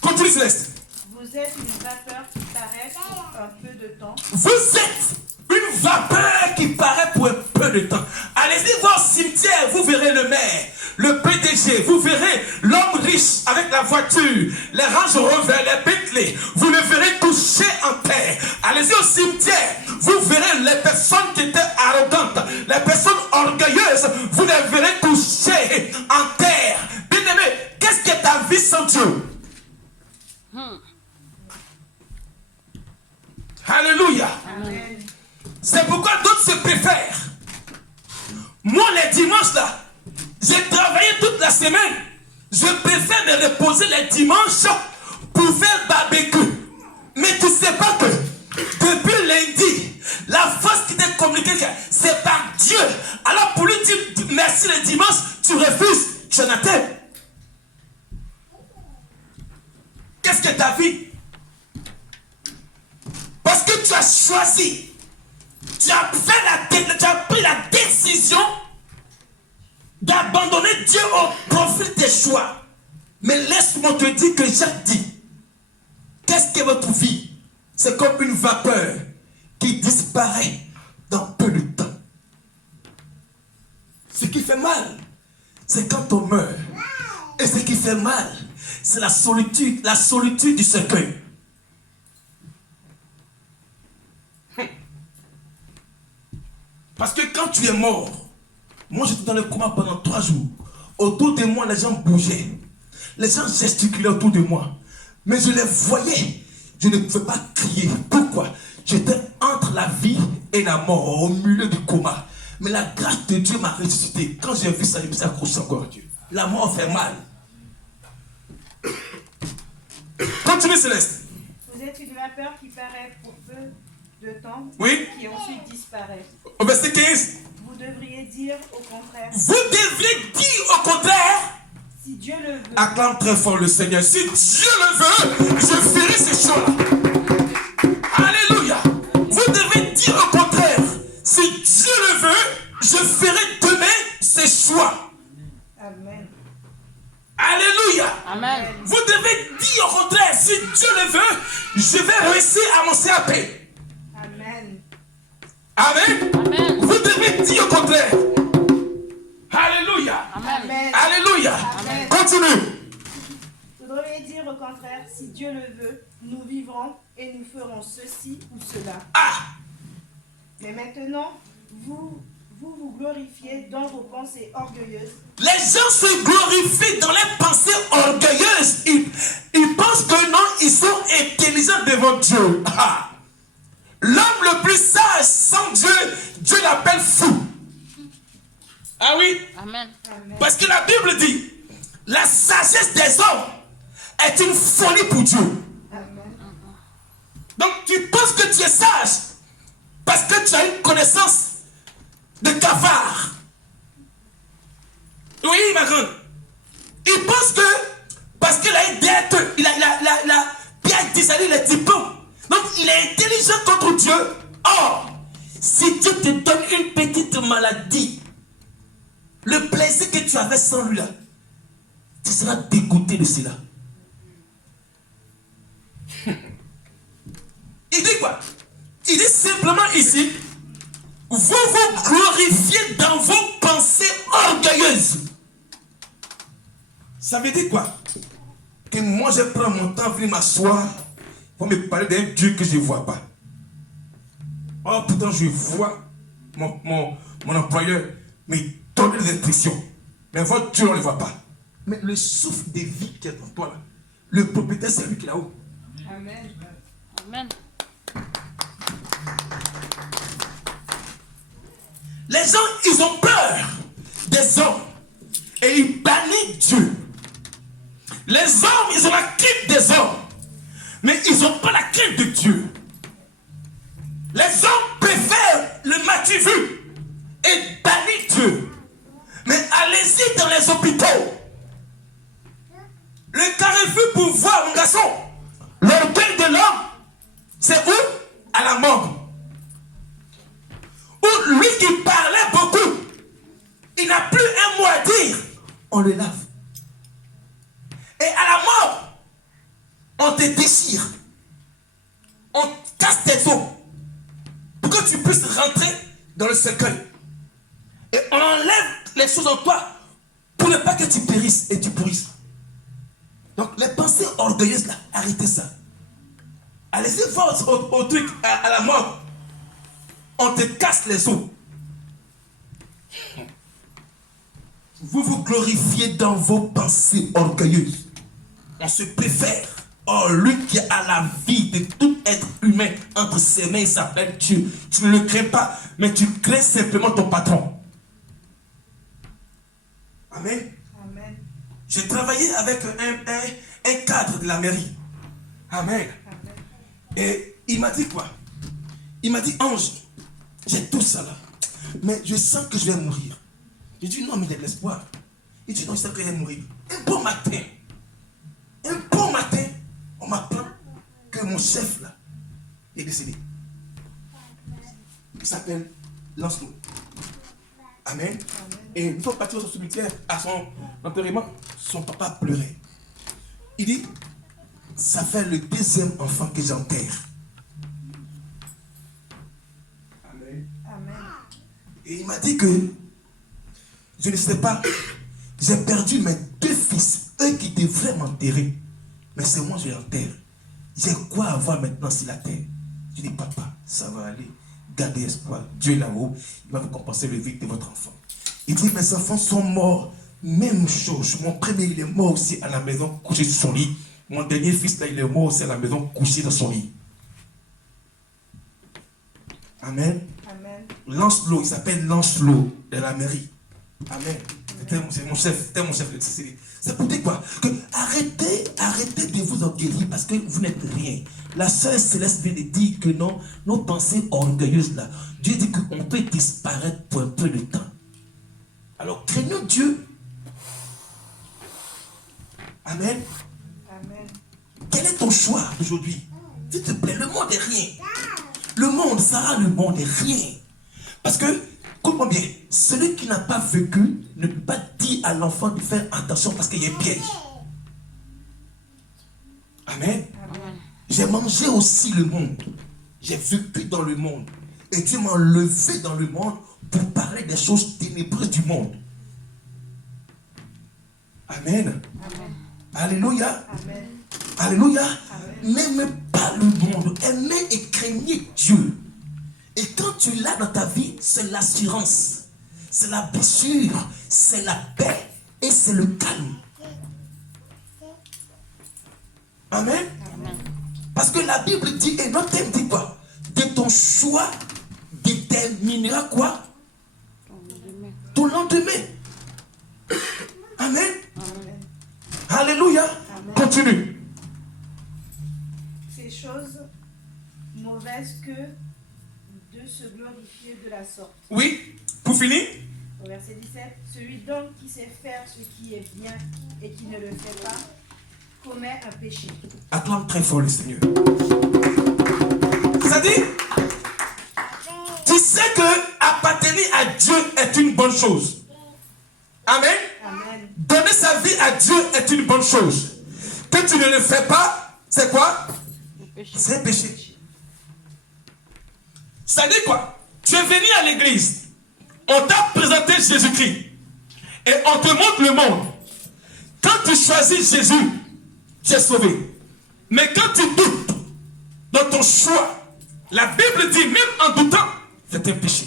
Continue, Céleste. Vous êtes une vapeur qui paraît pour un peu de temps. Vous êtes une vapeur qui paraît pour un peu de temps. Allez-y voir au cimetière, vous verrez le maire, le PDG, vous verrez l'homme riche avec la voiture, les Range Rover, les Bentley, vous le verrez couché en terre. Allez-y au cimetière, vous verrez les personnes qui étaient arrogantes, les personnes orgueilleuses, vous les verrez couchées en terre. Bien-aimé, qu'est-ce que ta vie sans Dieu? Alléluia. Amen. C'est pourquoi d'autres se préfèrent. Moi, les dimanches là, j'ai travaillé toute la semaine. Je préfère me reposer les dimanches pour faire barbecue. Mais tu ne sais pas que depuis lundi, la force qui t'a communiqué, c'est par Dieu. Alors pour lui dire merci le dimanche, tu refuses. Jonathan, qu'est-ce risques ta vie. Parce que tu as choisi. Tu as pris la décision d'abandonner Dieu au profit des choix. Mais laisse-moi te dire que Jacques dit, qu'est-ce que votre vie? C'est comme une vapeur qui disparaît dans peu de temps. Ce qui fait mal, c'est quand on meurt. Et ce qui fait mal, c'est la solitude du cercueil. Parce que quand tu es mort, moi j'étais dans le coma pendant 3 jours. Autour de moi, les gens bougeaient. Les gens gesticulaient autour de moi. Mais je les voyais. Je ne pouvais pas crier. Pourquoi? J'étais entre la vie et la mort, au milieu du coma. Mais la grâce de Dieu m'a ressuscité. Quand j'ai vu ça, je me suis accroché encore à Dieu. La mort fait mal. Continue, Céleste. Vous êtes une vapeur qui paraît pour peu de temps, Oui. qui ensuite disparaît. Au verset 15. Vous devriez dire au contraire, Vous devriez dire au contraire. si Dieu le veut, Acclame très fort le Seigneur. Si Dieu le veut, je ferai ces choses-là. Alléluia. Vous devez dire au contraire. Si Dieu le veut, je ferai demain ces choix. Amen. Alléluia. Amen. Vous devez dire au contraire. Si Dieu le veut, je vais réussir à mon CAP. Amen. Amen. Amen. Vous devez dire au contraire. Alléluia. Amen. Amen. Alléluia. Amen. Continue. Vous devriez dire au contraire, si Dieu le veut, nous vivrons et nous ferons ceci ou cela. Ah. Mais maintenant, vous glorifiez dans vos pensées orgueilleuses. Les gens se glorifient dans les pensées orgueilleuses. Ils pensent que non, ils sont intelligents devant Dieu. Ah. L'homme le plus sage sans Dieu, Dieu l'appelle fou. Ah oui? Amen. Amen. Parce que la Bible dit, la sagesse des hommes est une folie pour Dieu. Amen. Donc tu penses que tu es sage parce que tu as une connaissance de cafard. Oui, ma grande. Il pense que parce qu'il a une dette, il a bien désalé les diplômes. Donc il est intelligent contre Dieu. Or, si Dieu te donne une petite maladie, le plaisir que tu avais sans lui là, tu seras dégoûté de cela. Il dit quoi? Il dit simplement ici, vous vous glorifiez dans vos pensées orgueilleuses. Ça veut dire quoi? Que moi je prends mon temps, venir m'asseoir pour me parler d'un Dieu que je ne vois pas. Oh, pourtant je vois mon employeur me donner des instructions. Mais votre Dieu, on ne le voit pas. Mais le souffle de vie qui est en toi, là, le propriétaire, c'est lui qui est là-haut. Amen. Amen. Les gens, ils ont peur des hommes et ils bannissent Dieu. Les hommes, ils ont la crainte des hommes, mais ils n'ont pas la crainte de Dieu. Les hommes préfèrent le matu vu et bannissent Dieu. Mais allez-y dans les hôpitaux. Le carré vu pour voir, mon garçon, l'orgueil de l'homme, c'est où? À la mort. Ou lui qui parlait beaucoup, il n'a plus un mot à dire, on le lave. Et à la mort, on te déchire. On casse tes os pour que tu puisses rentrer dans le cercueil. Et on enlève les choses en toi pour ne pas que tu périsses et tu pourrisses. Donc les pensées orgueilleuses là, arrêtez ça. Allez-y voir au truc, à la mort. On te casse les os. Vous vous glorifiez dans vos pensées orgueilleuses. On se préfère. Or, lui qui a la vie de tout être humain entre ses mains, il s'appelle Dieu. Tu ne le crées pas, mais tu crées simplement ton patron. Amen. Amen. J'ai travaillé avec un cadre de la mairie. Amen. Amen. Et il m'a dit quoi? Il m'a dit, Ange, j'ai tout ça là, mais je sens que je vais mourir. J'ai dit, non, mais il y a de l'espoir. Il dit, non, je sens que je vais mourir. Un bon matin, on m'a mon chef là est décédé. Il s'appelle Lancelot. Amen. Et nous sommes partis au cimetière à son enterrement. Son papa pleurait. Il dit, ça fait le deuxième enfant que j'enterre. Amen. Et il m'a dit que je ne sais pas, j'ai perdu mes 2 fils, eux qui devraient m'enterrer. Mais c'est moi je l'enterre. J'ai quoi avoir maintenant sur la terre? Je dis, papa, ça va aller. Gardez espoir. Dieu est là-haut. Il va vous compenser le vide de votre enfant. Il dit, mes enfants sont morts. Même chose. Mon premier, il est mort aussi à la maison, couché sur son lit. Mon dernier fils, là, il est mort aussi à la maison, couché dans son lit. Amen. Lancelot, il s'appelle Lancelot de la mairie. Amen. C'est mon chef. C'était mon chef. C'est pour dire quoi? Que arrêtez de vous enquérir parce que vous n'êtes rien. La sœur Céleste vient de dire que non, nos pensées orgueilleuses là, Dieu dit qu'on peut disparaître pour un peu de temps. Alors craignons Dieu. Amen. Quel est ton choix aujourd'hui? S'il te plaît, le monde est rien. Le monde, Sarah, le monde est rien. Parce que, comprends bien, celui qui n'a pas vécu ne peut pas dire à l'enfant de faire attention parce qu'il y a un piège. Amen. J'ai mangé aussi le monde. J'ai vécu dans le monde. Et Dieu m'a enlevé dans le monde pour parler des choses ténébreuses du monde. Amen. Alléluia. Alléluia. N'aimez pas le monde. Aimez et craignez Dieu. Et quand tu l'as dans ta vie, c'est l'assurance, c'est la blessure, c'est la paix et c'est le calme. Amen. Parce que la Bible dit, et notre thème dit quoi? De ton choix déterminera quoi? Ton lendemain. Amen. Alléluia. Continue. Ces choses mauvaises que de se glorifier de la sorte. Oui, pour finir. Au verset 17, celui donc qui sait faire ce qui est bien et qui ne le fait pas, commet un péché. Acclame très fort le Seigneur. Ça dit, tu sais que appartenir à Dieu est une bonne chose. Amen. Donner sa vie à Dieu est une bonne chose. Que tu ne le fais pas, c'est quoi? C'est un péché. Ça dit quoi? Tu es venu à l'église, on t'a présenté Jésus-Christ et on te montre le monde. Quand tu choisis Jésus, tu es sauvé. Mais quand tu doutes dans ton choix, la Bible dit, même en doutant, c'est un péché.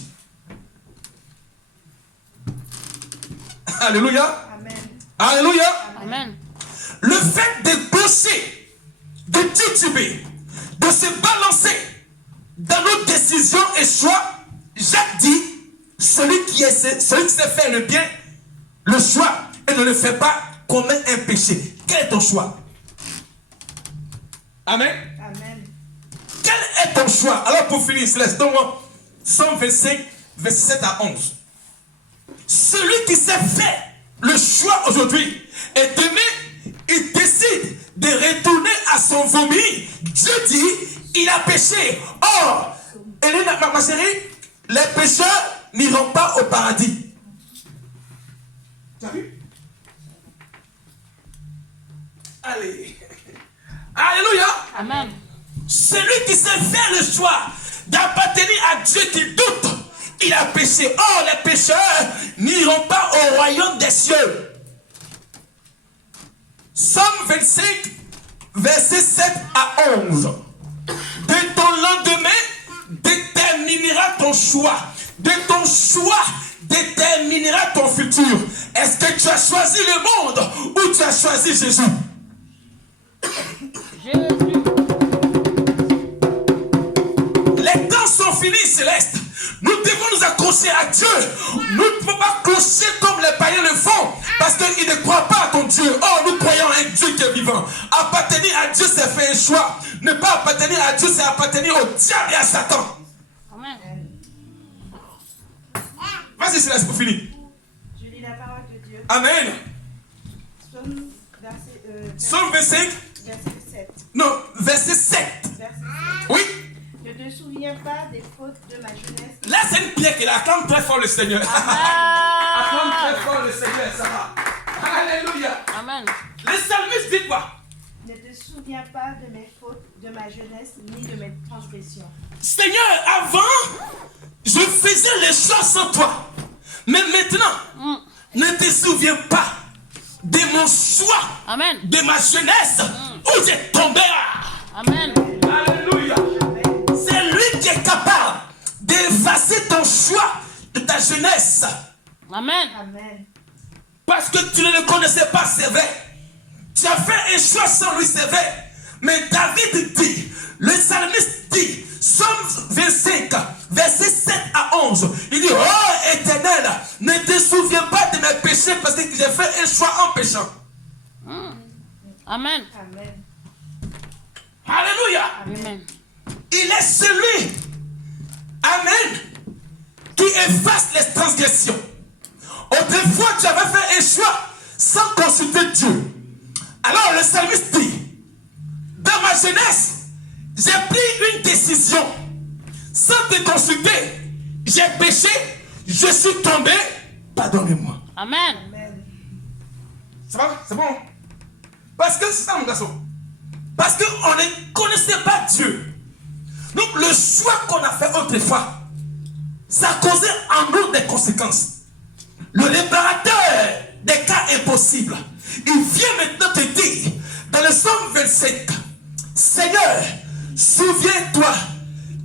Alléluia. Amen. Alléluia. Amen. Le fait de gaucher, de tituber, de se balancer dans nos décisions et choix, Jacques dit, celui qui sait faire le bien, le choix, et ne le fait pas, commet un péché. Quel est ton choix? Amen. Quel est ton choix? Alors pour finir, Céleste, donne-moi Psaume 25, verset 7 à 11. Celui qui sait faire le choix aujourd'hui et demain, il décide de retourner à son vomi. Dieu dit, il a péché. Or, Hélène, ma chérie, les pécheurs n'iront pas au paradis. Tu as vu? Allez. Alléluia. Amen. Celui qui sait faire le choix d'appartenir à Dieu qui doute, il a péché. Or, les pécheurs n'iront pas au royaume des cieux. Psaume 25, verset 7 à 11. De ton lendemain déterminera ton choix. De ton choix déterminera ton futur. Est-ce que tu as choisi le monde ou tu as choisi Jésus? Jésus. Les temps sont finis, Céleste. Nous devons nous accrocher à Dieu. Nous ne pouvons pas clocher comme les païens le font. Parce qu'ils ne croient pas à ton Dieu. Or, nous croyons à un Dieu qui est vivant. Appartenir à Dieu, c'est faire un choix. Ne pas appartenir à Dieu, c'est appartenir au diable et à Satan. Amen. Vas-y, Céleste, pour finir. Je lis la parole de Dieu. Amen. Psaume, Psaume 25. verset 7. Non, verset 7. Verset souviens pas des fautes de ma jeunesse. Là, c'est une pierre qui acclame très fort le Seigneur. Acclame très fort le Seigneur, ça va. Alléluia. Amen. Le psalmiste dit quoi? Ne te souviens pas de mes fautes de ma jeunesse ni de mes transgressions. Seigneur, avant, je faisais les choses sans toi. Mais maintenant, ne te souviens pas de mon choix, Amen. de ma jeunesse, où j'ai tombé. Amen. Alléluia. C'est lui qui est capable d'effacer ton choix de ta jeunesse. Amen. Amen. Parce que tu ne le connaissais pas, c'est vrai. Tu as fait un choix sans lui, c'est vrai. Mais David dit, le psalmiste dit, Psaume 25, verset 7 à 11, il dit, oh Éternel, ne te souviens pas de mes péchés parce que j'ai fait un choix en péchant. Amen. Amen. Alléluia. Amen. Il est celui, amen, qui efface les transgressions. Autrefois, tu avais fait un choix sans consulter Dieu. Alors le psalmiste dit, dans ma jeunesse, j'ai pris une décision sans te consulter. J'ai péché, je suis tombé, pardonnez-moi. Amen. Amen. Ça va? C'est bon? Parce que c'est ça mon garçon. Parce qu'on ne connaissait pas Dieu. Donc le choix qu'on a fait autrefois, ça a causé en nous des conséquences. Le réparateur des cas impossibles, il vient maintenant te dire, dans le Psaume 25, Seigneur, souviens-toi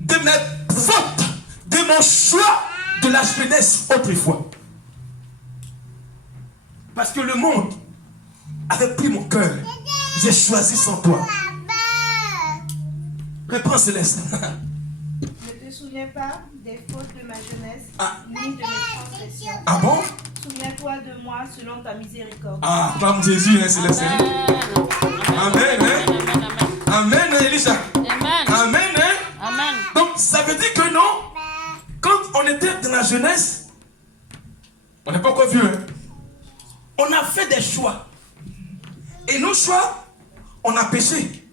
de mes fautes, de mon choix de la jeunesse autrefois. Parce que le monde avait pris mon cœur. J'ai choisi sans toi. Réponds Céleste. Ne te souviens pas des fautes de ma jeunesse ni de mes transgressions. Ah bon? Souviens-toi de moi selon ta miséricorde. Ah, comme Jésus, hein, Céleste. Amen, hein? Amen. Amen, hein, Elisha. Amen. Amen, hein? Amen. Donc, ça veut dire que non, quand on était dans la jeunesse, on n'est pas encore vieux, hein? On a fait des choix. Et nos choix, on a péché.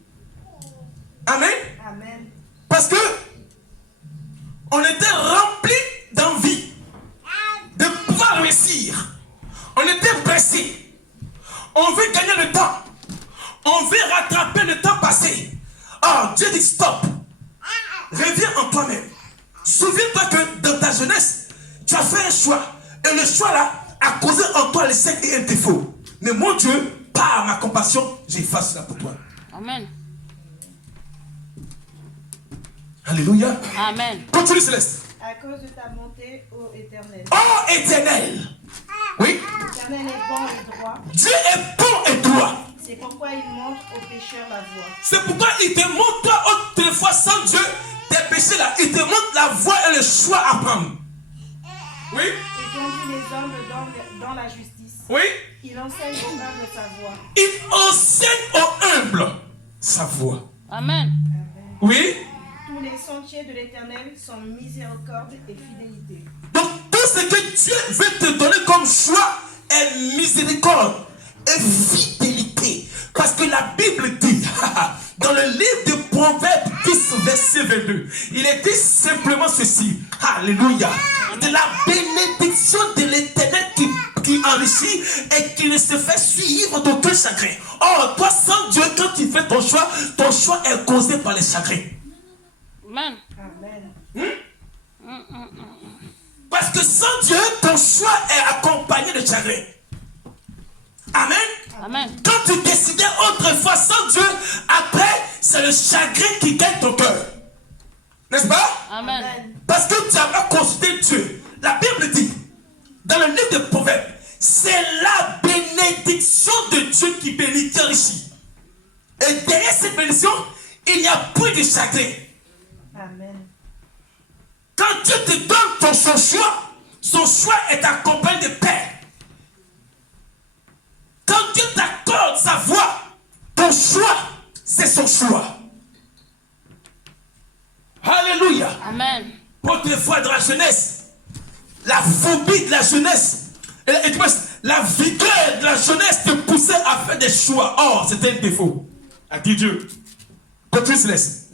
Amen? Amen. Parce que on était rempli d'envie de pouvoir réussir. On était pressé. On veut gagner le temps. On veut rattraper le temps passé. Oh, Dieu dit stop. Reviens en toi-même. Souviens-toi que dans ta jeunesse, tu as fait un choix. Et le choix là a causé en toi les secs et un défaut. Mais mon Dieu, par ma compassion, j'efface ça pour toi. Amen. Alléluia. Amen. Continue Céleste. À cause de ta bonté, ô Éternel. Oh éternel. Oui. L'Éternel est bon et droit. Dieu est bon et droit. C'est pourquoi il montre aux pécheurs la voie. C'est pourquoi il te montre toi autrefois sans Dieu tes péchés là. Il te montre la voie et le choix à prendre. Oui. Il conduit les hommes dans la justice. Oui. Il enseigne aux humbles sa voie. Il enseigne aux humbles sa voie. Amen. Oui. Tous les sentiers de l'Éternel sont miséricorde et fidélité. Donc tout ce que Dieu veut te donner comme choix est miséricorde et fidélité. Parce que la Bible dit, dans le livre de Proverbes 10, verset 22, il est dit simplement ceci. Alléluia. De la bénédiction de l'Éternel qui enrichit et qui ne se fait suivre d'aucun chagrin. Or, toi sans Dieu, quand tu fais ton choix est causé par les chagrins. Amen. Amen. Parce que sans Dieu, ton choix est accompagné de chagrin. Amen. Amen. Quand tu décidais autrefois sans Dieu, après, c'est le chagrin qui gagne ton cœur. N'est-ce pas? Amen. Parce que tu n'as pas consulté Dieu. La Bible dit, dans le livre de Proverbes, c'est la bénédiction de Dieu qui bénit, qui enrichit. Et derrière cette bénédiction, il n'y a plus de chagrin. Amen. Quand Dieu te donne son choix est accompagné de paix. Quand Dieu t'accorde sa voix, ton choix, c'est son choix. Alléluia. Amen. Autrefois dans la jeunesse, la phobie de la jeunesse, et la vigueur de la jeunesse te poussait à faire des choix. Or, c'était un défaut. A dit Dieu. Continue, Céleste.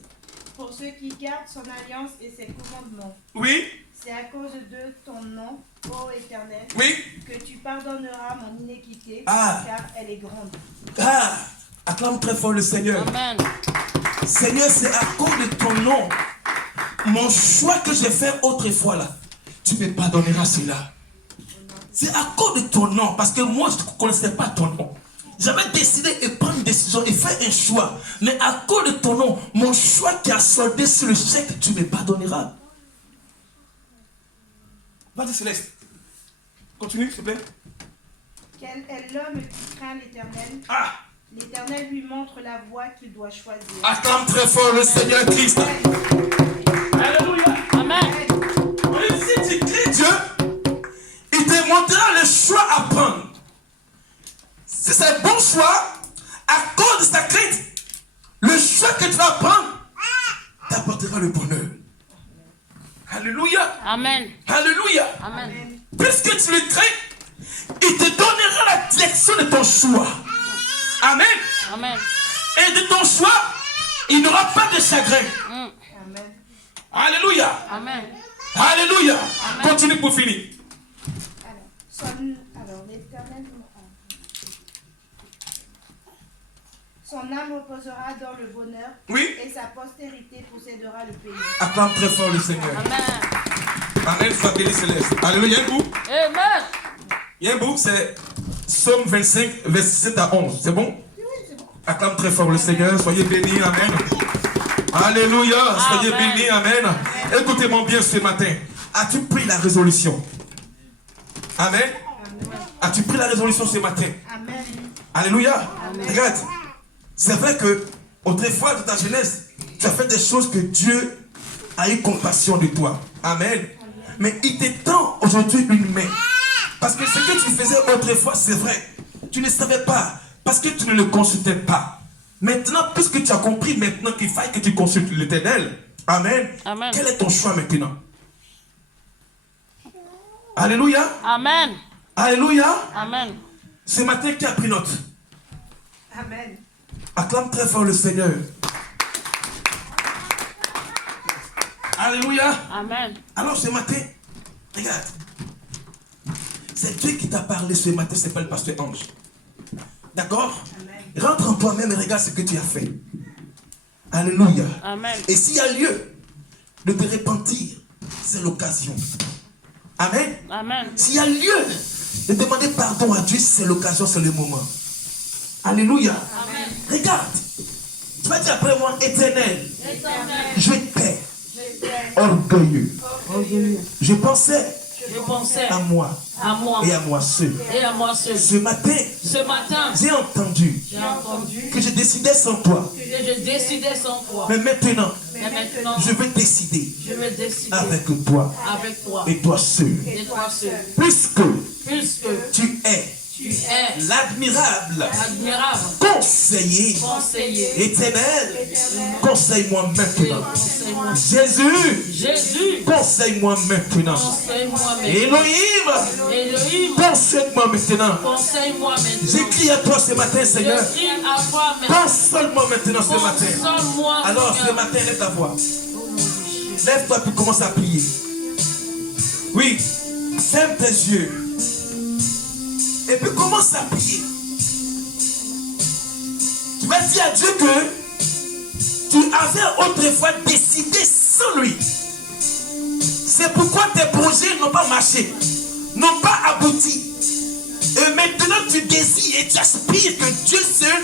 Pour ceux qui gardent son alliance et ses commandements. Oui, C'est à cause de ton nom, ô Éternel, oui. que tu pardonneras mon iniquité, Ah. car elle est grande. Ah, acclame très fort le Seigneur. Amen. Seigneur, c'est à cause de ton nom, mon choix que j'ai fait autrefois là, tu me pardonneras cela. C'est à cause de ton nom, parce que moi je ne connaissais pas ton nom. J'avais décidé de prendre une décision et faire un choix. Mais à cause de ton nom, mon choix qui a soldé sur le chèque, tu me pardonneras. Vas-y Céleste. Continue, s'il te plaît. Quel est l'homme qui craint l'Éternel? Ah, L'Éternel lui montre la voie qu'il doit choisir. acclame très fort le Seigneur Christ. Alléluia. Amen. Mais si tu cries Dieu, il te montrera le choix à prendre. Si c'est un bon choix, à cause de sa crainte, le choix que tu vas prendre t'apportera le bonheur. Alléluia. Amen. Alléluia. Amen. Puisque tu le crains, il te donnera la direction de ton choix. Amen. Amen. Et de ton choix, il n'y aura pas de chagrin. Mm. Amen. Alléluia. Amen. Alléluia. Continue pour finir. Alors, l'Éternel, son âme reposera dans le bonheur, Oui. et sa postérité possédera le pays. Acclame très fort le Seigneur. Amen. Amen, sois béni Céleste. Alléluia. Il y a un bout. Amen. Il y a un bout, c'est Psaume 25, verset 7 à 11. C'est bon? Acclame très fort le Seigneur. Soyez bénis. Amen. Alléluia. Soyez Amen. bénis. Amen. Écoutez-moi bien ce matin. As-tu pris la résolution? Amen. As-tu pris la résolution ce matin? Amen. Alléluia. Regarde. C'est vrai que autrefois de ta jeunesse, tu as fait des choses que Dieu a eu compassion de toi. Amen. Mais il t'étend aujourd'hui une main. Parce que ce que tu faisais autrefois, c'est vrai. Tu ne savais pas. Parce que tu ne le consultais pas. Maintenant, puisque tu as compris maintenant qu'il faille que tu consultes l'Éternel. Amen. Amen. Quel est ton choix maintenant? Alléluia. Amen. Alléluia. Amen. Ce matin, qui a pris note? Amen. Acclame très fort le Seigneur. Alléluia. Amen. Alors ce matin, regarde. C'est Dieu qui t'a parlé ce matin, c'est pas le pasteur Ange. D'accord? Rentre en toi-même et regarde ce que tu as fait. Alléluia. Amen. Et s'il y a lieu de te repentir, c'est l'occasion. Amen. Amen. S'il y a lieu de demander pardon à Dieu, c'est l'occasion, c'est le moment. Alléluia. Amen. Regarde. Tu vas dire après moi, Éternel, Éternel, je t'ai orgueilleux. Je pensais je pensais à moi à moi et à moi seul. et à moi seul. Ce matin, Ce matin, j'ai entendu j'ai entendu que je décidais sans toi. que je décidais sans toi. Mais maintenant, Mais maintenant, je vais décider je vais décider avec toi avec toi et toi seul. et toi seul. Puisque Puisque tu es tu es l'admirable admirable, conseiller conseiller, éternel, conseille-moi maintenant. conseille-moi. Jésus, Jésus, conseille-moi maintenant. conseille-moi maintenant. Elohim, Elohim, conseille-moi maintenant. conseille-moi maintenant. J'écris à toi ce matin, Seigneur. Je crie à toi maintenant. Console-moi maintenant ce matin. Console-moi, Alors ce Seigneur. matin, lève ta voix. Lève-toi puis commence à prier. Oui, ferme tes yeux. Et puis commence à prier. Tu vas dire à Dieu que tu avais autrefois décidé sans lui. C'est pourquoi tes projets n'ont pas marché, n'ont pas abouti. Et maintenant tu désires et tu aspires que Dieu seul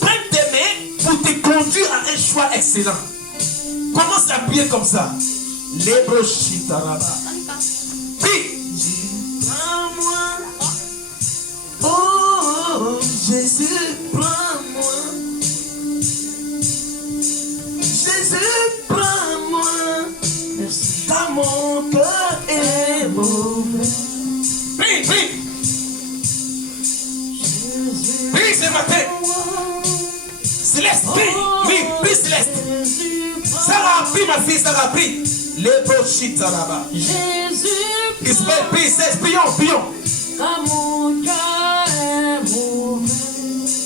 prenne tes mains pour te conduire à un choix excellent. Commence à prier comme ça. Lebrochitaraba. Prie. Oh Jésus, prends-moi. Jésus, prends-moi. Merci. Car mon cœur est mauvais. Prie, prie. Prie ce matin. Céleste, prie. Oui, prie Céleste. Sarah, prie ma fille, Sarah, prie. Les brochites là-bas. Jésus, Isabelle, prie, c'est prions. car mon cœur est mauvais.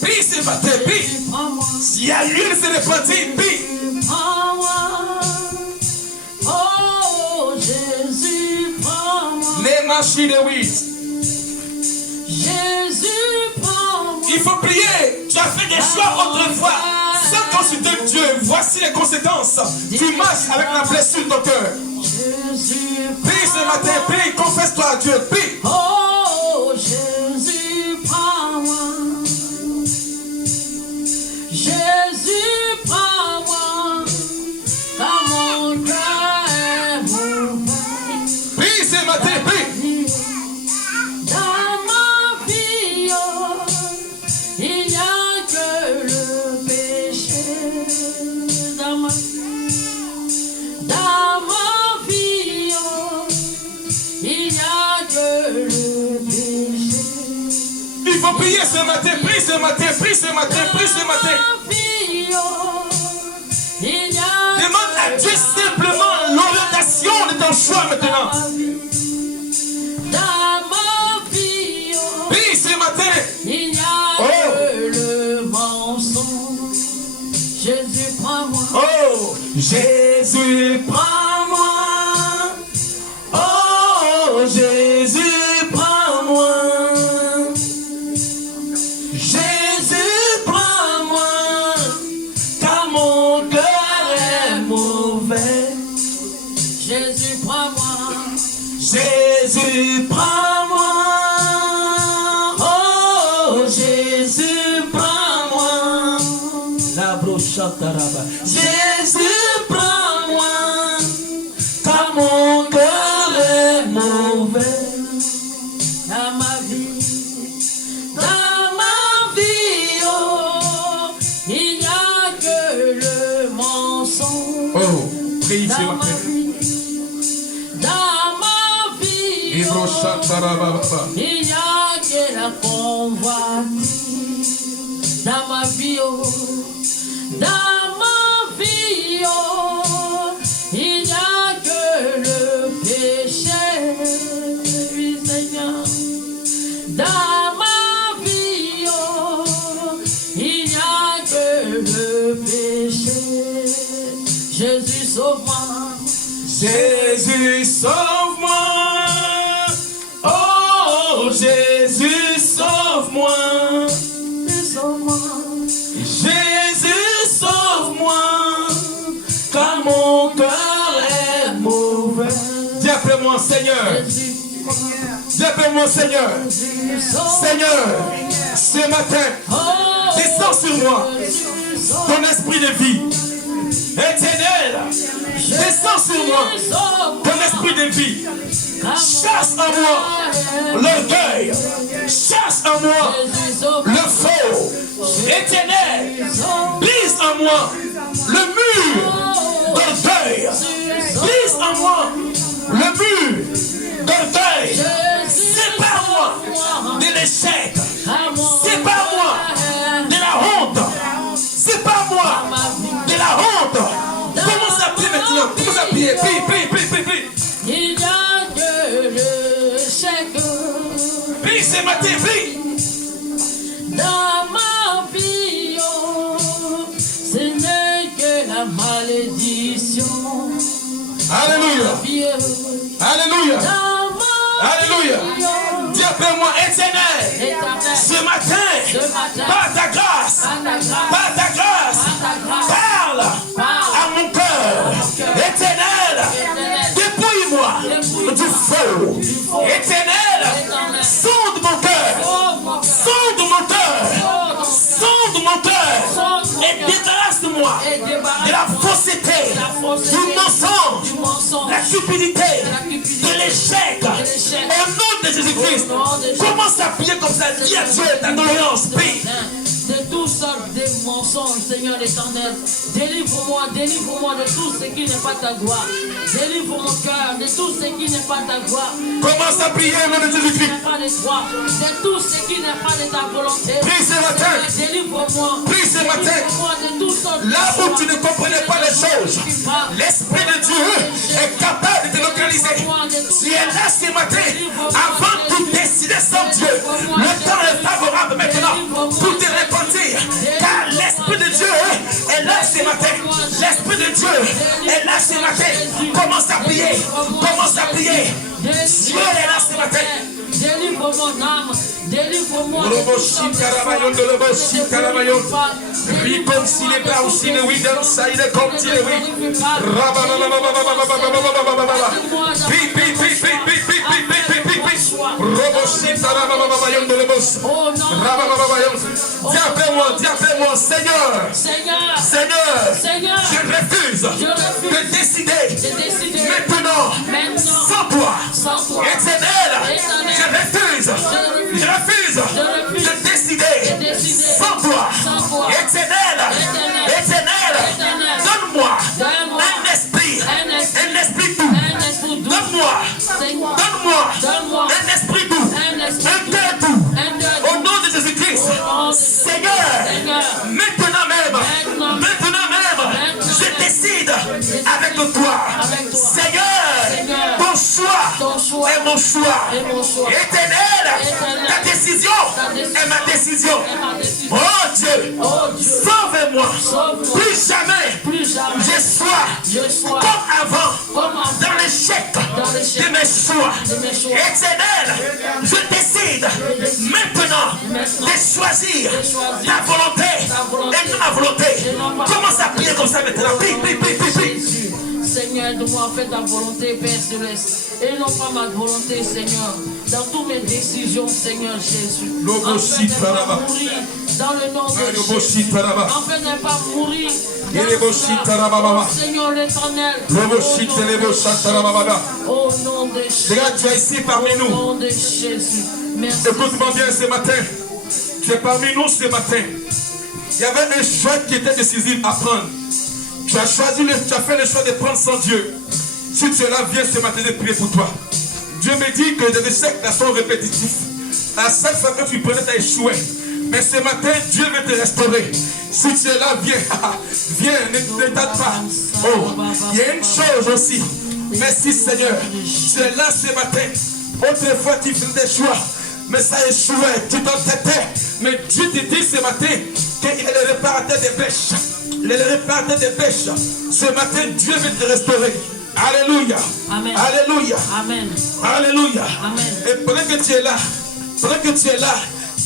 Prie ce matin, prie. Prends-moi, S'il y a lieu de se repentir, prie. prends-moi. Machine, oui. Jésus, prends-moi. Il faut prier. Tu as fait des choix autrefois sans consulter Dieu. Voici les conséquences. Tu marches avec la blessure de ton cœur. Jésus, Prie ce matin, prie, confesse-toi à Dieu, prie. oh Jésus, prends-moi. Jésus, prends-moi. Car mon cœur est mauvais. Prie ce matin, prie. Dans ma vie, oh, il n'y a que le péché. Dans ma vie, oh, il n'y a que le péché. Il faut prier ce matin, prie ce matin, prie ce matin, prie ce matin. Dans ma vie, oh, il n'y a Demande à Dieu simplement l'orientation de ton choix maintenant. dans ma vie, oh, Prie ce matin. il n'y a que le mensonge. Jésus, prends-moi. Oh, Jésus, prends-moi. Oh, Jésus, prends-moi. Jésus, prends-moi. Car mon cœur est mauvais. Jésus, prends-moi. Jésus, prends-moi. Oh, Jésus, prends-moi. La brochette arabe. Jésus, prends-moi. Car mon cœur est mauvais. Dans ma vie, oh, il n'y a que le mensonge. Oh, prie ce Dans ma matin. vie, Et oh, brochette arabe. il n'y a que la convoitise. Dans ma vie, oh, dans ma vie, oh, il n'y a que le péché. Oui, Seigneur. Dans ma vie, oh, il n'y a que le péché. Jésus, sauve-moi. Jésus, sauve-moi. Oh, Jésus, sauve-moi. Sauve-moi. Jésus, sauve-moi. Car mon cœur est mauvais. Dis après moi, Seigneur. Jésus, Dis après moi, Seigneur. Jésus, sauve-moi. Seigneur, ce matin, Oh, descends sur moi Jésus, sauve-moi. ton esprit de vie. Éternel, descends sur moi ton esprit de vie. Chasse en moi l'orgueil. Chasse en moi le faux. Éternel, brise en moi le mur d'orgueil. Brise en moi le mur d'orgueil. Sépare-moi de l'échec. Sépare-moi de la honte. Sépare-moi de la honte. Commence à prier maintenant. Commence à prier. Prie, prie, prie, prie, prie. Il n'y a que le chèque Prie ce matin, prie. dans ma vie, oh, ce n'est que la malédiction. Alléluia. Vie, Alléluia. dans ma Alléluia. vie, oh, Dis après moi, éternel. Éternel, Ce matin, par ta grâce, par ta grâce, parle à mon cœur. Éternel, dépouille-moi du faux. Éternel, sonde mon cœur. Sonde mon cœur. Sonde mon cœur. Et débarrasse-moi de la fausseté, du mensonge, la cupidité, de l'échec. Au nom de Jésus-Christ, commence à prier comme ça. Dis à Dieu ta doléance. Prie. de toutes sortes de mensonges, Seigneur éternel. Délivre-moi de tout ce qui n'est pas ta gloire. Délivre mon cœur de tout ce qui n'est pas ta gloire. Commence à prier au nom de Ce qui Jésus-Christ. n'est pas de toi, de tout ce qui n'est pas de ta volonté. Prie ce matin. Délivre-moi. Prie ce matin. Délivre-moi de toutes sortes de Là où choses tu ne comprenais pas les choses, l'Esprit de Dieu est capable de te localiser. Tu es là ce matin avant de décider sans Dieu. Le temps est favorable maintenant pour te repentir. Car l'Esprit de Dieu est là ce matin. L'Esprit de Dieu est là ce matin. Commence à prier. Commence à prier. Dieu est là ce matin. Délivre mon âme, délivre-moi. Comme s'il est là aussi, le oui, dans ça, il est comme s'il est oui. Dis après moi, Seigneur, je refuse de décider maintenant sans toi. Éternel, je refuse de décider sans toi. Éternel, donne-moi un esprit doux. Donne-moi un esprit doux, un cœur doux. Au nom de Jésus-Christ, Seigneur, maintenant même, je décide avec toi. Seigneur, ton choix est mon choix. Éternel, ta décision est ma décision. Oh Dieu, sauve-moi. Plus jamais je sois comme avant dans l'échec de mes choix. Éternel, je décide maintenant de choisir ta volonté et non ma volonté. Commence à prier comme ça maintenant. Prie. Seigneur, aide-moi à faire ta volonté, Père Céleste, et non pas ma volonté, Seigneur. Dans toutes mes décisions, Seigneur Jésus. Afin de ne pas mourir dans le nom de Jésus. Afin de ne pas mourir dans cela. Oh, Seigneur l'Éternel. Au nom de Jésus. Regarde, tu es ici parmi nous. Au nom de Jésus. Merci. Écoute-moi bien ce matin. Tu es parmi nous ce matin. Il y avait un choix qui était décisif à prendre. Tu as fait le choix de prendre sans Dieu. Si tu es là, viens ce matin de prier pour toi. Dieu me dit que les échecs sont répétitifs. À chaque fois que tu prenais, tu as échoué. Mais ce matin, Dieu veut te restaurer. Si tu es là, viens, ne tarde pas. Oh, il y a une chose aussi. Merci Seigneur. Tu es là ce matin. Autrefois, tu faisais des choix. Mais ça échouait, tu t'entêtais. Mais Dieu te dit ce matin qu'il est le réparateur des bêches. Il est le réparateur des bêches. Ce matin, Dieu veut te restaurer. Alléluia. Amen. Alléluia. Amen. Alléluia. Amen. Et pendant que tu es là,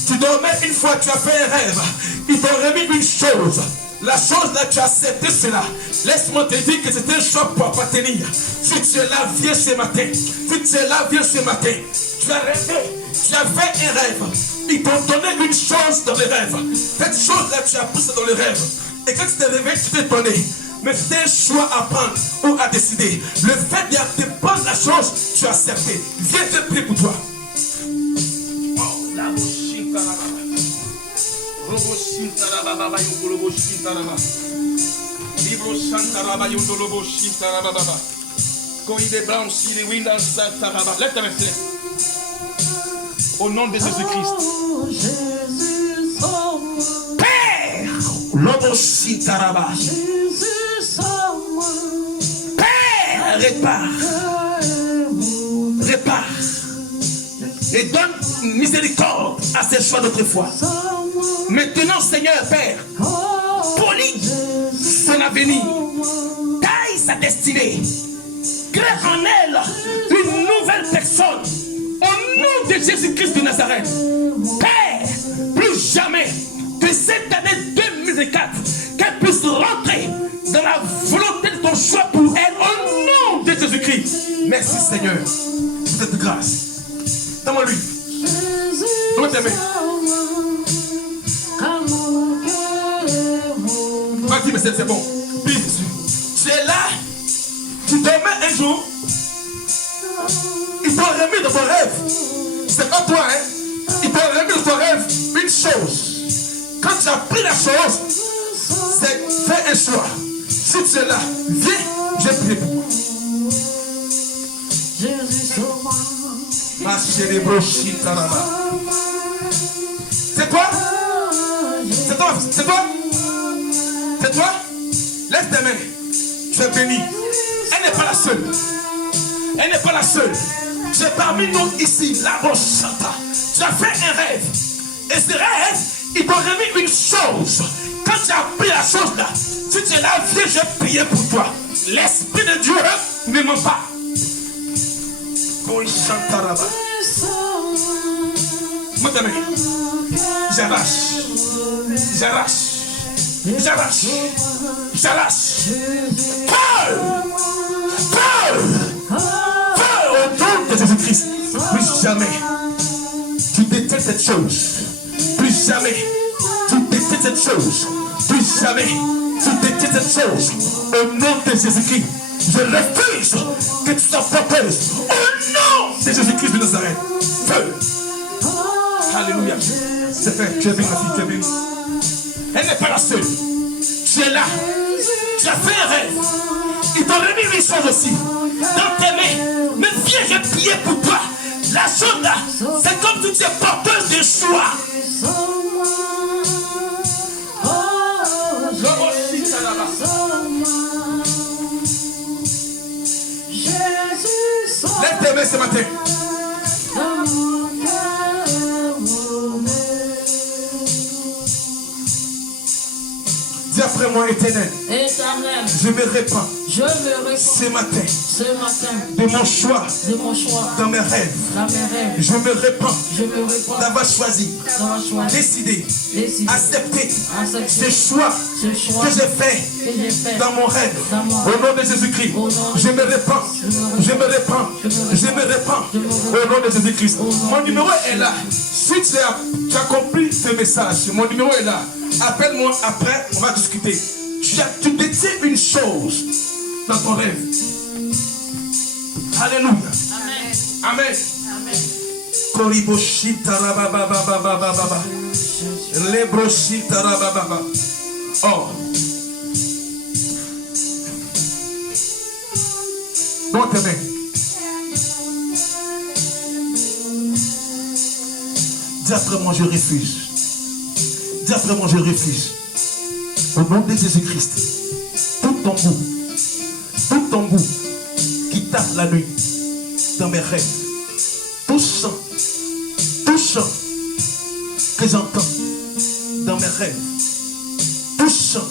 tu dormais une fois, tu as fait un rêve. Ils t'ont remis une chose. La chose là, tu as accepté cela. Laisse-moi te dire que c'est un choc pour appartenir. Si tu es là, viens ce matin. Si tu es là, viens ce matin. Tu as rêvé, tu as fait un rêve. Ils t'ont donné une chose dans le rêve. Cette chose-là, tu as poussé dans le rêve. Et quand tu t'es réveillé, tu t'es donné. Mais c'était un choix à prendre ou à décider. Le fait de prendre la chose, tu as accepté. Viens te prier pour toi. Oh, la au nom de Jésus-Christ. Père, Père, répare et donne miséricorde à ces choix d'autrefois. Maintenant, Seigneur Père, polis son avenir, taille sa destinée, crée en elle une nouvelle personne. Au nom de Jésus-Christ de Nazareth, Père, plus jamais que cette année 2004, qu'elle puisse rentrer dans la volonté de ton choix pour elle, au nom de Jésus-Christ. Merci Seigneur pour cette grâce. Donne-moi lui. Donne-moi tes mains. Vas-y, mais c'est bon. Tu es là, tu dormais un jour. Ils t'ont remis dans ton rêve. C'est pas toi, hein. Ils t'ont remis dans ton rêve une chose. Quand tu as pris la chose, c'est faire un choix. Si tu es là, viens, je prie pour toi. Ma chérie brochita là-bas. C'est toi? C'est toi? C'est toi? C'est toi? Lève tes mains. Tu es béni. Elle n'est pas la seule. Elle n'est pas la seule. Tu es parmi nous ici, la brochata. Tu as fait un rêve. Et ce rêve, il t'a remis une chose. Quand quand tu as appris la chose là, si tu es là, viens, je vais prier pour toi. L'Esprit de Dieu ne ment pas. Monte main. J'arrache. Feu au nom de Jésus-Christ. Plus jamais tu détestes cette chose. Plus jamais tu détestes cette chose. Plus jamais tu détestes cette chose. Au nom de Jésus-Christ, je refuse que tu sois porteuse. Au nom de Jésus-Christ de Nazareth. Feu. Alléluia. C'est fait. Tu es béni, ma fille, tu es béni. Elle n'est pas la seule. Tu es là. Tu as fait un rêve. Il t'a remis une chose aussi. Dans tes mains. Mais viens, je prie pour toi. La chose là, c'est comme si tu es porteuse de choix. Lève tes mains ce matin. Dis après moi, Éternel. Je me répands. Ce matin. De mon choix. Dans mes rêves. Je me répands. D'avoir choisi. Décidé. Accepté. Ce choix que j'ai fait dans mon rêve. Au nom de Jésus-Christ. Je me répands. Je me répands. Je me répands. Au nom de Jésus-Christ. Mon numéro est là. Si tu as compris ce message, mon numéro est là. Appelle-moi après, on va discuter. Tu détiens une chose dans ton rêve. Alléluia. Amen. Oh. Dans tes mains. Dis après moi, je refuse. Dis après moi, je refuse. Au nom de Jésus-Christ, tout tambour qui tape la nuit dans mes rêves, tout chant que j'entends dans mes rêves, tout chant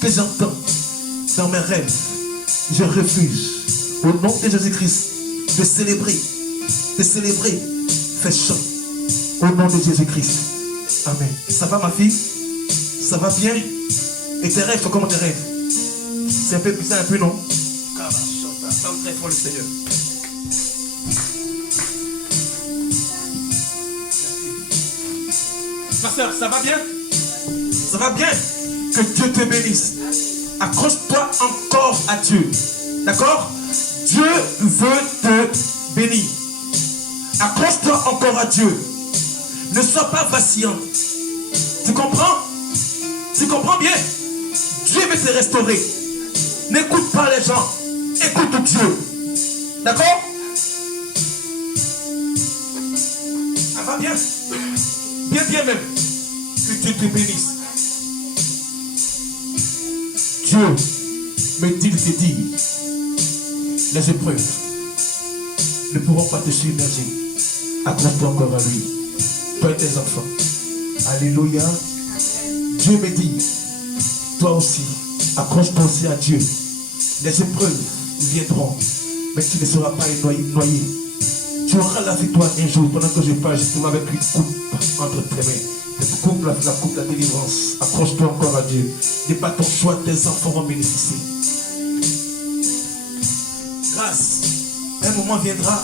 que j'entends dans mes rêves, je refuse. Au nom de Jésus-Christ, de célébrer, fais chant. Au nom de Jésus-Christ. Amen. Ça va ma fille? Ça va bien? Et tes rêves sont comment tes rêves? C'est un peu puissant, un peu non? Chante très fort le Seigneur. Ma soeur, ça va bien? Ça va bien? Que Dieu te bénisse. Accroche-toi encore à Dieu. D'accord? Dieu veut te bénir. Accroche-toi encore à Dieu. Ne sois pas vacillant. Tu comprends? Tu comprends bien? Dieu veut te restaurer. N'écoute pas les gens. Écoute Dieu. D'accord? Ça va bien? Bien même. Que Dieu te bénisse. Dieu me dit de te dire, les épreuves ne pourront pas te submerger. Accroche-toi encore à lui. Toi et tes enfants. Alléluia. Dieu me dit, toi aussi, accroche-toi aussi à Dieu. Les épreuves viendront, mais tu ne seras pas noyé. Tu auras la victoire un jour. Pendant que je parle, je te vois avec une coupe entre tes mains. Cette coupe, la coupe de la délivrance. Accroche-toi encore à Dieu. N'aie pas ton choix, tes enfants vont bénéficier. Grâce. Un moment viendra,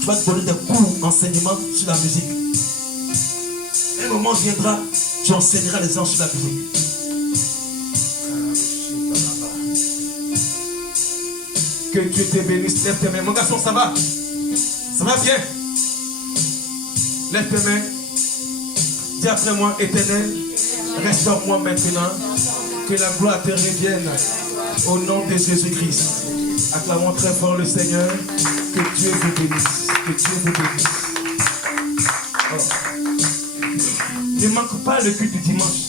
tu vas te donner des cours d'enseignement sur la musique. Un moment viendra, tu enseigneras les gens sur la musique. Que Dieu te bénisse. Lève tes mains. Mon garçon, ça va? Ça va bien? Lève tes mains. Dis après moi, Éternel, restaure-moi maintenant. Que la gloire te revienne. Au nom de Jésus-Christ. Acclamons très fort le Seigneur. Que Dieu vous bénisse. Que Dieu vous bénisse. Oh. Ne manque pas le culte du dimanche.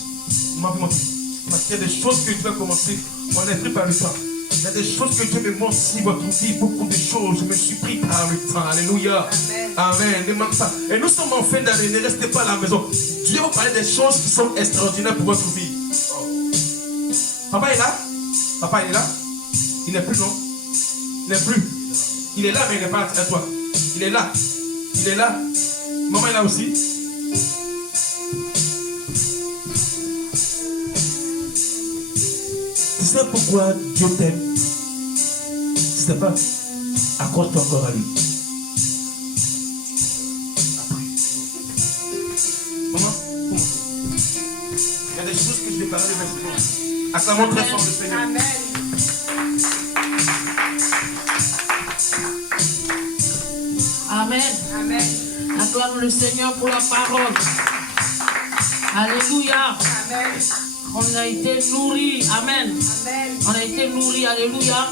Parce qu'il y a des choses que tu vas commencer. On est pris par le temps. Il y a des choses que Dieu me montre si votre vie, beaucoup de choses. Je me suis pris par le temps. Alléluia. Amen. Ne manque pas. Et nous sommes en fin d'année. Ne restez pas à la maison. Dieu va parler des choses qui sont extraordinaires pour votre vie. Oh. Papa est là? Papa il est là? Il n'est plus, non? Il n'est plus. Il est là, mais il n'est pas à toi. Il est là. Il est là. Maman est là aussi. Tu sais pourquoi Dieu t'aime? Tu sais pas? Accroche-toi encore à lui. Après. Maman, il y a des choses que je vais parler maintenant. Acclamons très fort le Seigneur. Amen. Amen. Amen. Acclame le Seigneur pour la parole. Alléluia. Amen. On a été nourris. Amen. Amen. On a été nourris. Alléluia.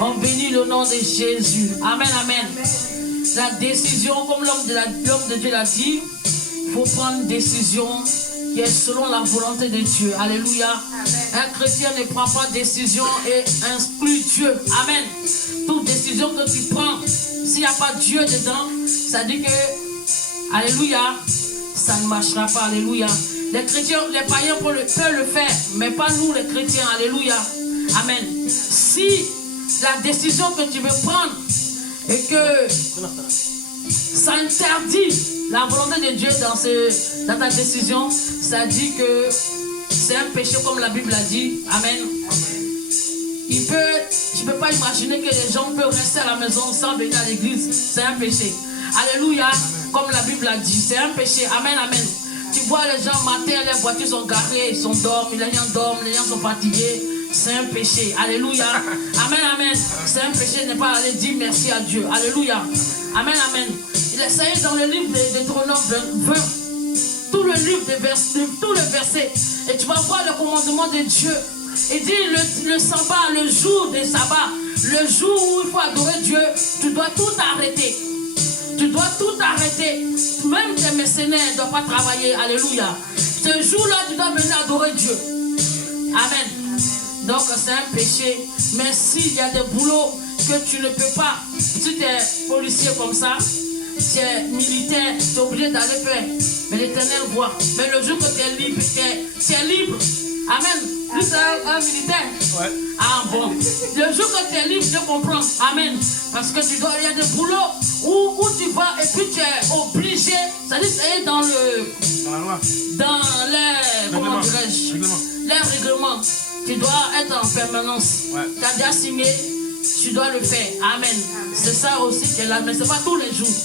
On bénit le nom de Jésus. Amen. Amen. La décision, comme l'homme de Dieu l'a dit, il faut prendre une décision qui est selon la volonté de Dieu. Alléluia. Amen. Un chrétien ne prend pas de décision et exclut Dieu. Amen. Toute décision que tu prends, s'il n'y a pas Dieu dedans, ça dit que, alléluia, ça ne marchera pas. Alléluia. Les chrétiens, les païens peuvent le faire, mais pas nous les chrétiens. Alléluia. Amen. Si la décision que tu veux prendre et que ça interdit la volonté de Dieu dans ta décision, ça dit que c'est un péché comme la Bible a dit. Amen. Je ne peux pas imaginer que les gens peuvent rester à la maison sans venir à l'église. C'est un péché. Alléluia. Comme la Bible a dit, c'est un péché. Amen, amen. Tu vois les gens matin, les voitures sont garées, ils dorment, les gens dorment, les gens sont fatigués. C'est un péché. Alléluia. Amen, amen. C'est un péché de ne pas aller dire merci à Dieu. Alléluia. Amen, amen. Il essaye dans le livre de Deutéronome 20, tout le livre de tout le verset. Et tu vas voir le commandement de Dieu. Il dit le sabbat, le jour des sabbats, le jour où il faut adorer Dieu, tu dois tout arrêter. Tu dois tout arrêter. Même tes mercenaires ne doivent pas travailler. Alléluia. Ce jour-là, tu dois venir adorer Dieu. Amen. Donc c'est un péché. Mais s'il y a des boulots que tu ne peux pas, si tu es policier comme ça, tu es militaire, tu es obligé d'aller faire. Mais l'Éternel voit. Mais le jour que tu es libre, tu es libre. Amen. Lui, c'est un militaire. Ouais. Ah bon. Le jour que tu es libre, je comprends. Amen. Parce que il y a des boulots où tu vas et puis tu es obligé. C'est-à-dire c'est dans la loi. Dans les, comment dirais-je, les règlements. Tu dois être en permanence. Ouais. Tu as déjà signé, tu dois le faire. Amen. C'est ça aussi qui est là. Mais ce n'est pas tous les jours.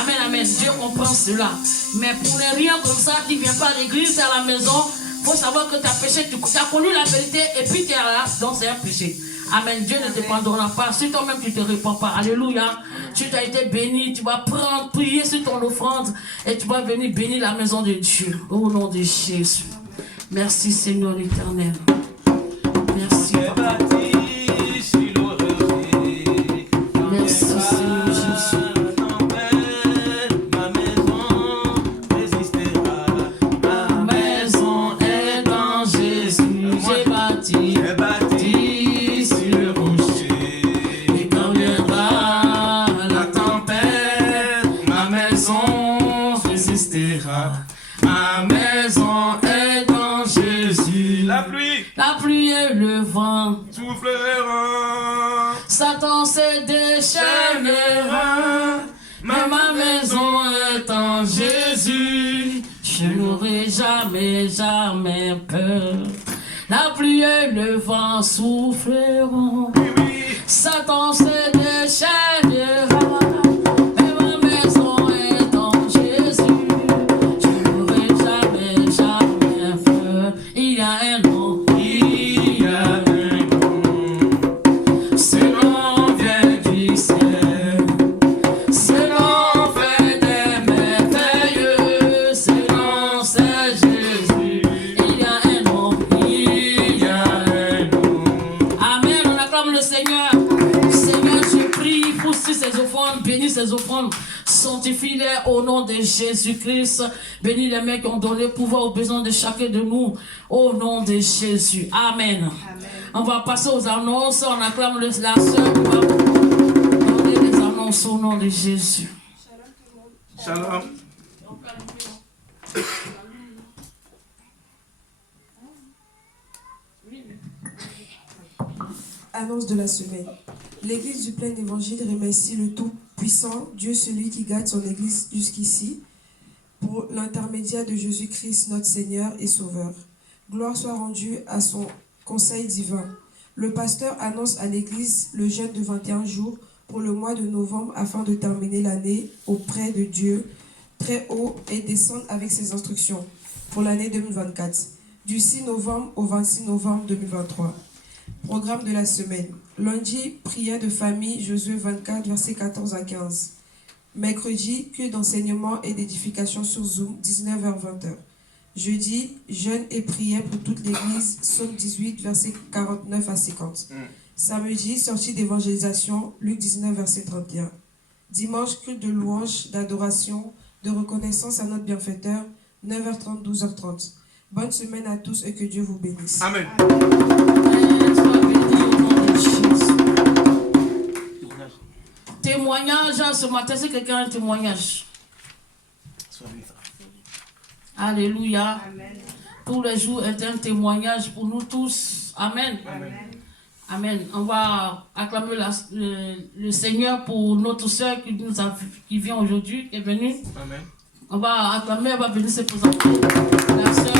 Amen, amen. Dieu comprend cela. Mais pour les rien comme ça, qui ne vient pas à l'église, à la maison, il faut savoir que tu as péché, tu as connu la vérité et puis tu es là, donc c'est un péché. Amen. Dieu ne te pardonnera pas si toi-même tu ne te répands pas. Alléluia. Tu as été béni, tu vas prier sur ton offrande et tu vas venir bénir la maison de Dieu. Au nom de Jésus. Merci Seigneur éternel. Merci. Merci Seigneur Jésus. La pluie et le vent souffleront. Satan se déchaînera. Mais ma maison est en Jésus. Je n'aurai jamais, jamais peur. La pluie et le vent souffleront. Satan se déchaînera. Mais ma maison est en Jésus. Je n'aurai jamais, jamais peur. Il y a un nom. Bénis ces offrandes, sanctifie-les au nom de Jésus-Christ. Bénis les mains qui ont donné pouvoir aux besoins de chacun de nous, au nom de Jésus. Amen. Amen. On va passer aux annonces. On acclame la sœur qui va donner les annonces au nom de Jésus. Shalom. Annonce de la semaine. L'Église du plein évangile remercie le Tout-Puissant, Dieu celui qui garde son Église jusqu'ici, pour l'intermédiaire de Jésus-Christ, notre Seigneur et Sauveur. Gloire soit rendue à son conseil divin. Le pasteur annonce à l'Église le jeûne de 21 jours pour le mois de novembre afin de terminer l'année auprès de Dieu très haut et descendre avec ses instructions pour l'année 2024, du 6 novembre au 26 novembre 2023. Programme de la semaine. Lundi, prière de famille, Josué 24, versets 14 à 15. Mercredi, culte d'enseignement et d'édification sur Zoom, 19h-20h. Jeudi, jeûne et prière pour toute l'Église, Psaume 18, versets 49 à 50. Samedi, sortie d'évangélisation, Luc 19, verset 31. Dimanche, culte de louange, d'adoration, de reconnaissance à notre bienfaiteur, 9h30, 12h30. Bonne semaine à tous et que Dieu vous bénisse. Amen. Témoignage ce matin, c'est quelqu'un a un témoignage. Alléluia. Amen. Tous les jours est un témoignage pour nous tous. Amen. Amen. Amen. On va acclamer le Seigneur pour notre soeur qui vient aujourd'hui, qui est venue. Amen. On va acclamer, elle va venir se présenter. La soeur.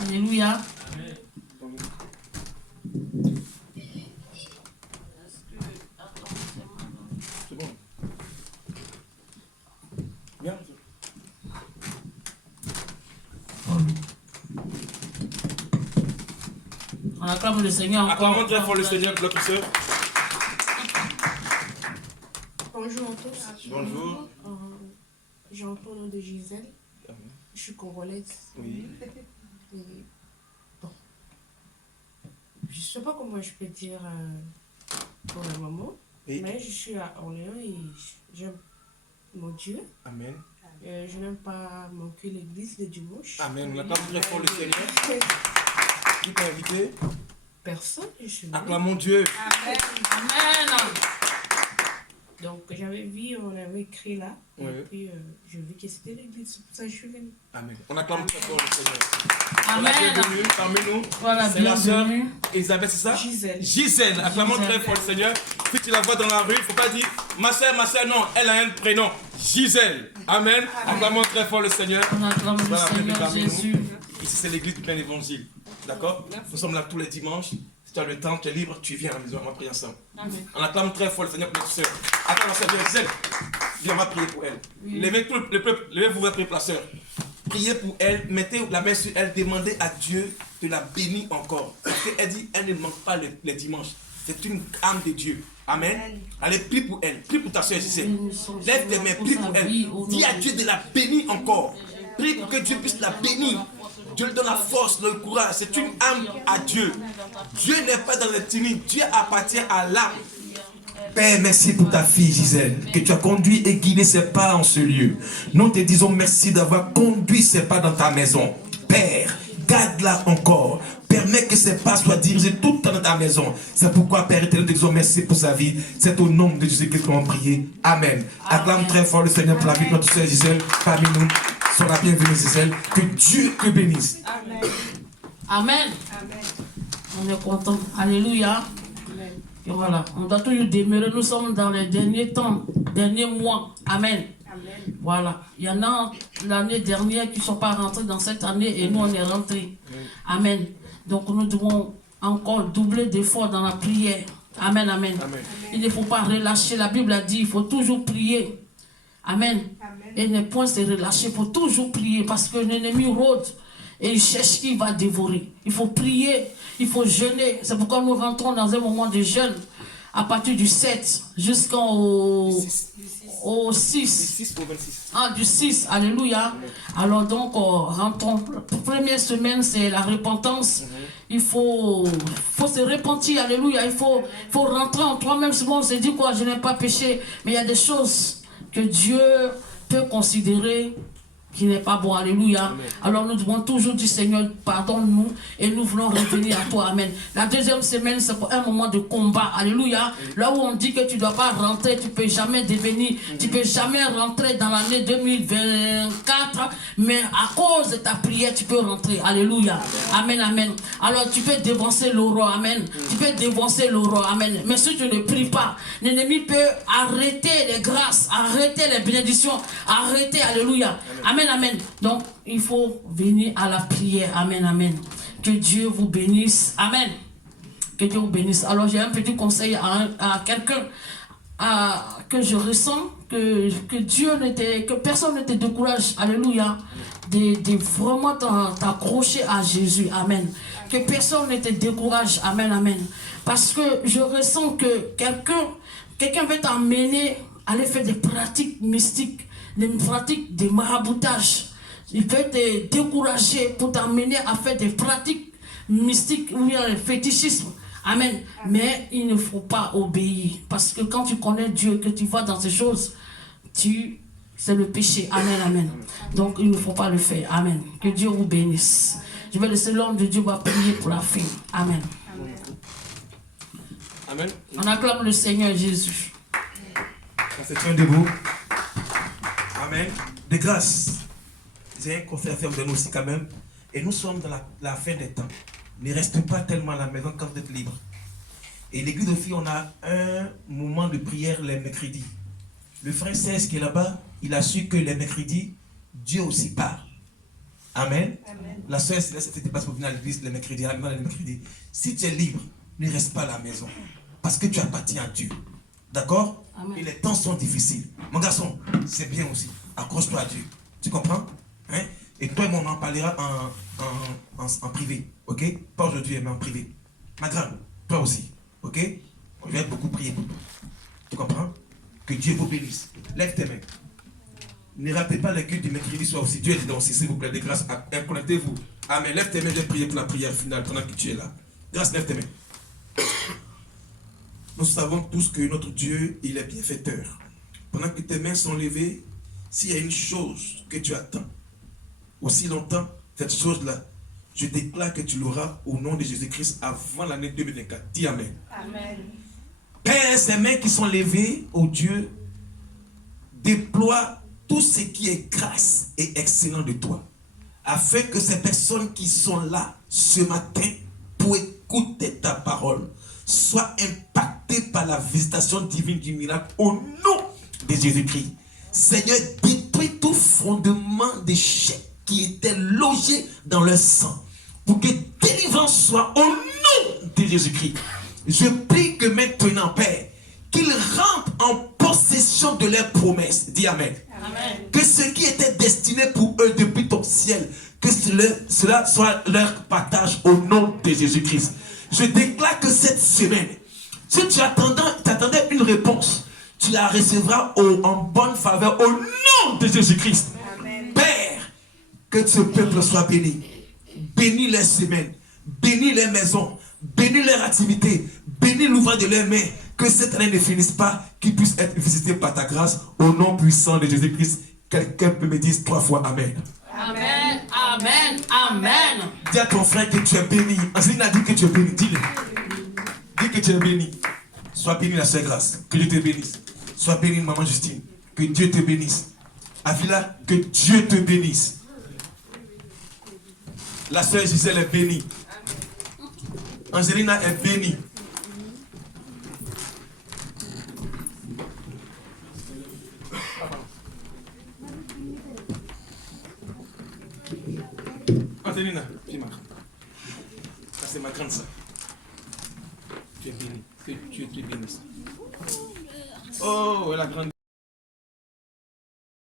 Alléluia. C'est bon. Bien. On acclame le Seigneur encore. Acclamons très fort le Seigneur, notre soeur. Bonjour à tous. Bonjour. J'entends le nom de Gisèle. Amen. Je suis congolaise. Oui. Et bon. Je ne sais pas comment je peux dire pour le moment. Oui. Mais je suis à Orléans et j'aime mon Dieu. Amen. Je n'aime pas manquer l'église le dimanche. Amen. On acclame très fort le Seigneur. Qui t'a invité? Personne, je suis venue. Acclamons Dieu. Amen. Donc j'avais vu, on avait écrit là. Oui. Et puis je vis que c'était l'église. C'est pour ça que je suis venue. Amen. On acclame très fort le Seigneur. Amen. Bienvenue parmi nous. Voilà, C'est la sœur bienvenue. Elisabeth, c'est ça? Gisèle. Gisèle. Acclamons Gisèle. très fort le Seigneur. Si tu la vois dans la rue, il ne faut pas dire ma sœur, non. Elle a un prénom. Gisèle. Amen. Acclamons très fort le Seigneur. On acclame le Voilà, Seigneur parmi nous. Jésus. Ici, c'est l'église du plein évangile. D'accord? Nous sommes là tous les dimanches. Si tu as le temps, tu es libre, tu viens à la maison, on va prier ensemble. Amen. On acclame très fort le Seigneur pour notre soeur. Attends, la sœur, Gisèle. Viens, on va prier pour elle. Levez tout le peuple, levez-vous, votre prier pour la sœur. Priez pour elle, mettez la main sur elle, demandez à Dieu de la bénir encore. Parce qu'elle dit, elle ne manque pas les dimanches. C'est une âme de Dieu. Amen. Allez, prie pour elle. Prie pour ta soeur Gisèle. Lève tes mains, prie pour elle. Dis à Dieu de la bénir encore. Prie pour que Dieu puisse la bénir. Dieu lui donne la force, le courage. C'est une âme à Dieu. Dieu n'est pas dans les timides. Dieu appartient à l'âme. Père, merci pour ta fille Gisèle, que tu as conduit et guidé ses pas en ce lieu. Nous te disons merci d'avoir conduit ses pas dans ta maison. Père, garde-la encore. Permets que ses pas soient dirigés tout le temps dans ta maison. C'est pourquoi, Père éternel, te disons merci pour sa vie. C'est au nom de Jésus-Christ qu'on va prier. Amen. Acclame très fort le Seigneur pour la vie de notre soeur Gisèle parmi nous. Sois la bienvenue Gisèle. Que Dieu te bénisse. Amen. Amen. Amen. On est content. Alléluia. Amen. Et voilà, on doit toujours demeurer. Nous sommes dans les derniers temps, derniers mois. Amen. Amen. Voilà. Il y en a l'année dernière qui ne sont pas rentrés dans cette année et nous on est rentrés. Amen. Donc nous devons encore doubler d'efforts dans la prière. Amen, amen. Amen. Il ne faut pas relâcher. La Bible a dit, il faut toujours prier. Amen. Amen. Et ne point se relâcher, il faut toujours prier parce que l'ennemi rôde et il cherche qui va dévorer. Il faut prier, il faut jeûner. C'est pourquoi nous rentrons dans un moment de jeûne à partir du 7 jusqu'au 6. 6 au 26. Ah, du 6, alléluia. Alors donc, rentrons. La première semaine, c'est la repentance. Il faut se repentir, alléluia. Il faut rentrer en toi-même. Souvent, on se dit quoi, je n'ai pas péché. Mais il y a des choses que Dieu peut considérer qui n'est pas bon. Alléluia. Amen. Alors nous devons toujours dire, Seigneur, pardonne-nous et nous voulons revenir à toi. Amen. La deuxième semaine, c'est pour un moment de combat. Alléluia. Là où on dit que tu ne dois pas rentrer, tu ne peux jamais devenir, tu ne peux jamais rentrer dans l'année 2024, mais à cause de ta prière, tu peux rentrer. Alléluia. Amen, amen. Alors tu peux dévancer l'aurore. Amen. Tu peux dévancer l'aurore. Amen. Mais si tu ne pries pas, l'ennemi peut arrêter les grâces, arrêter les bénédictions, arrêter. Alléluia. Amen. Amen. Donc, il faut venir à la prière. Amen, amen. Que Dieu vous bénisse. Amen. Que Dieu vous bénisse. Alors, j'ai un petit conseil à quelqu'un que je ressens, que personne ne te décourage. Alléluia. De vraiment t'accrocher à Jésus. Amen. Que personne ne te décourage. Amen, amen. Parce que je ressens que quelqu'un veut t'emmener à aller faire des pratiques mystiques, des pratiques de maraboutage. Il peut te décourager pour t'amener à faire des pratiques mystiques ou bien le fétichisme. Amen. Mais il ne faut pas obéir. Parce que quand tu connais Dieu, que tu vas dans ces choses, c'est le péché. Amen, amen. Donc il ne faut pas le faire. Amen. Que Dieu vous bénisse. Je vais laisser l'homme de Dieu va prier pour la fin. Amen. Amen. On acclame le Seigneur Jésus. C'est un debout. Amen. De grâce. J'ai un conseil à faire de nous aussi quand même. Et nous sommes dans la fin des temps. Ne restez pas tellement à la maison quand vous êtes libre. Et l'église de filles, on a un moment de prière les mercredis. Le frère Cès qui est là-bas, il a su que les mercredis, Dieu aussi parle. Amen. Amen. La sœur, c'était pas pour venir à l'église les mercredis. Si tu es libre, ne reste pas à la maison. Parce que tu appartiens à Dieu. D'accord? Et les temps sont difficiles. Mon garçon, c'est bien aussi. Accroche-toi à Dieu. Tu comprends? Hein? Et toi et moi, on en parlera en privé. Ok? Pas aujourd'hui, mais en privé. Ma grande, toi aussi. Ok? Je vais beaucoup prier pour toi. Tu comprends? Que Dieu vous bénisse. Lève tes mains. Ne ratez pas les cultes du mercredi soir aussi. Dieu est dedans aussi, s'il vous plaît, de grâce. Connectez-vous. Amen. Lève tes mains, je vais prier pour la prière finale pendant que tu es là. Grâce, lève tes mains. Nous savons tous que notre Dieu, il est bienfaiteur. Pendant que tes mains sont levées, s'il y a une chose que tu attends, aussi longtemps, cette chose-là, je déclare que tu l'auras au nom de Jésus-Christ avant l'année 2024. Dis Amen. Amen. Père, ces mains qui sont levées, ô Dieu, déploie tout ce qui est grâce et excellent de toi, afin que ces personnes qui sont là ce matin pour écouter ta parole soient impactées par la visitation divine du miracle au nom de Jésus-Christ. Seigneur, détruis tout fondement d'échec qui était logé dans leur sang, pour que délivrance soit au nom de Jésus-Christ. Je prie que maintenant, Père, qu'ils rentrent en possession de leurs promesses. Dis Amen. Amen. Que ce qui était destiné pour eux depuis ton ciel, que cela soit leur partage au nom de Jésus-Christ. Je déclare que cette semaine, si tu attendais une réponse, tu la recevras en bonne faveur au nom de Jésus-Christ. Amen. Père, que ce peuple soit béni. Bénis les semaines, bénis les maisons, bénis leurs activités, bénis l'ouvrage de leurs mains. Que cette année ne finisse pas, qu'ils puissent être visités par ta grâce au nom puissant de Jésus-Christ. Quelqu'un peut me dire 3 fois Amen. Amen, Amen, Amen. Dis à ton frère que tu es béni. Angeline a dit que tu es béni. Dis-le. Dis que tu es béni. Sois béni, la sœur Grâce. Que Dieu te bénisse. Sois béni, maman Justine. Que Dieu te bénisse. Avila, que Dieu te bénisse. La sœur Gisèle est bénie. Angelina est bénie. Angelina, ça c'est ma grande sœur. Tu es bénie. Que tu es bénie. Oh, la grande.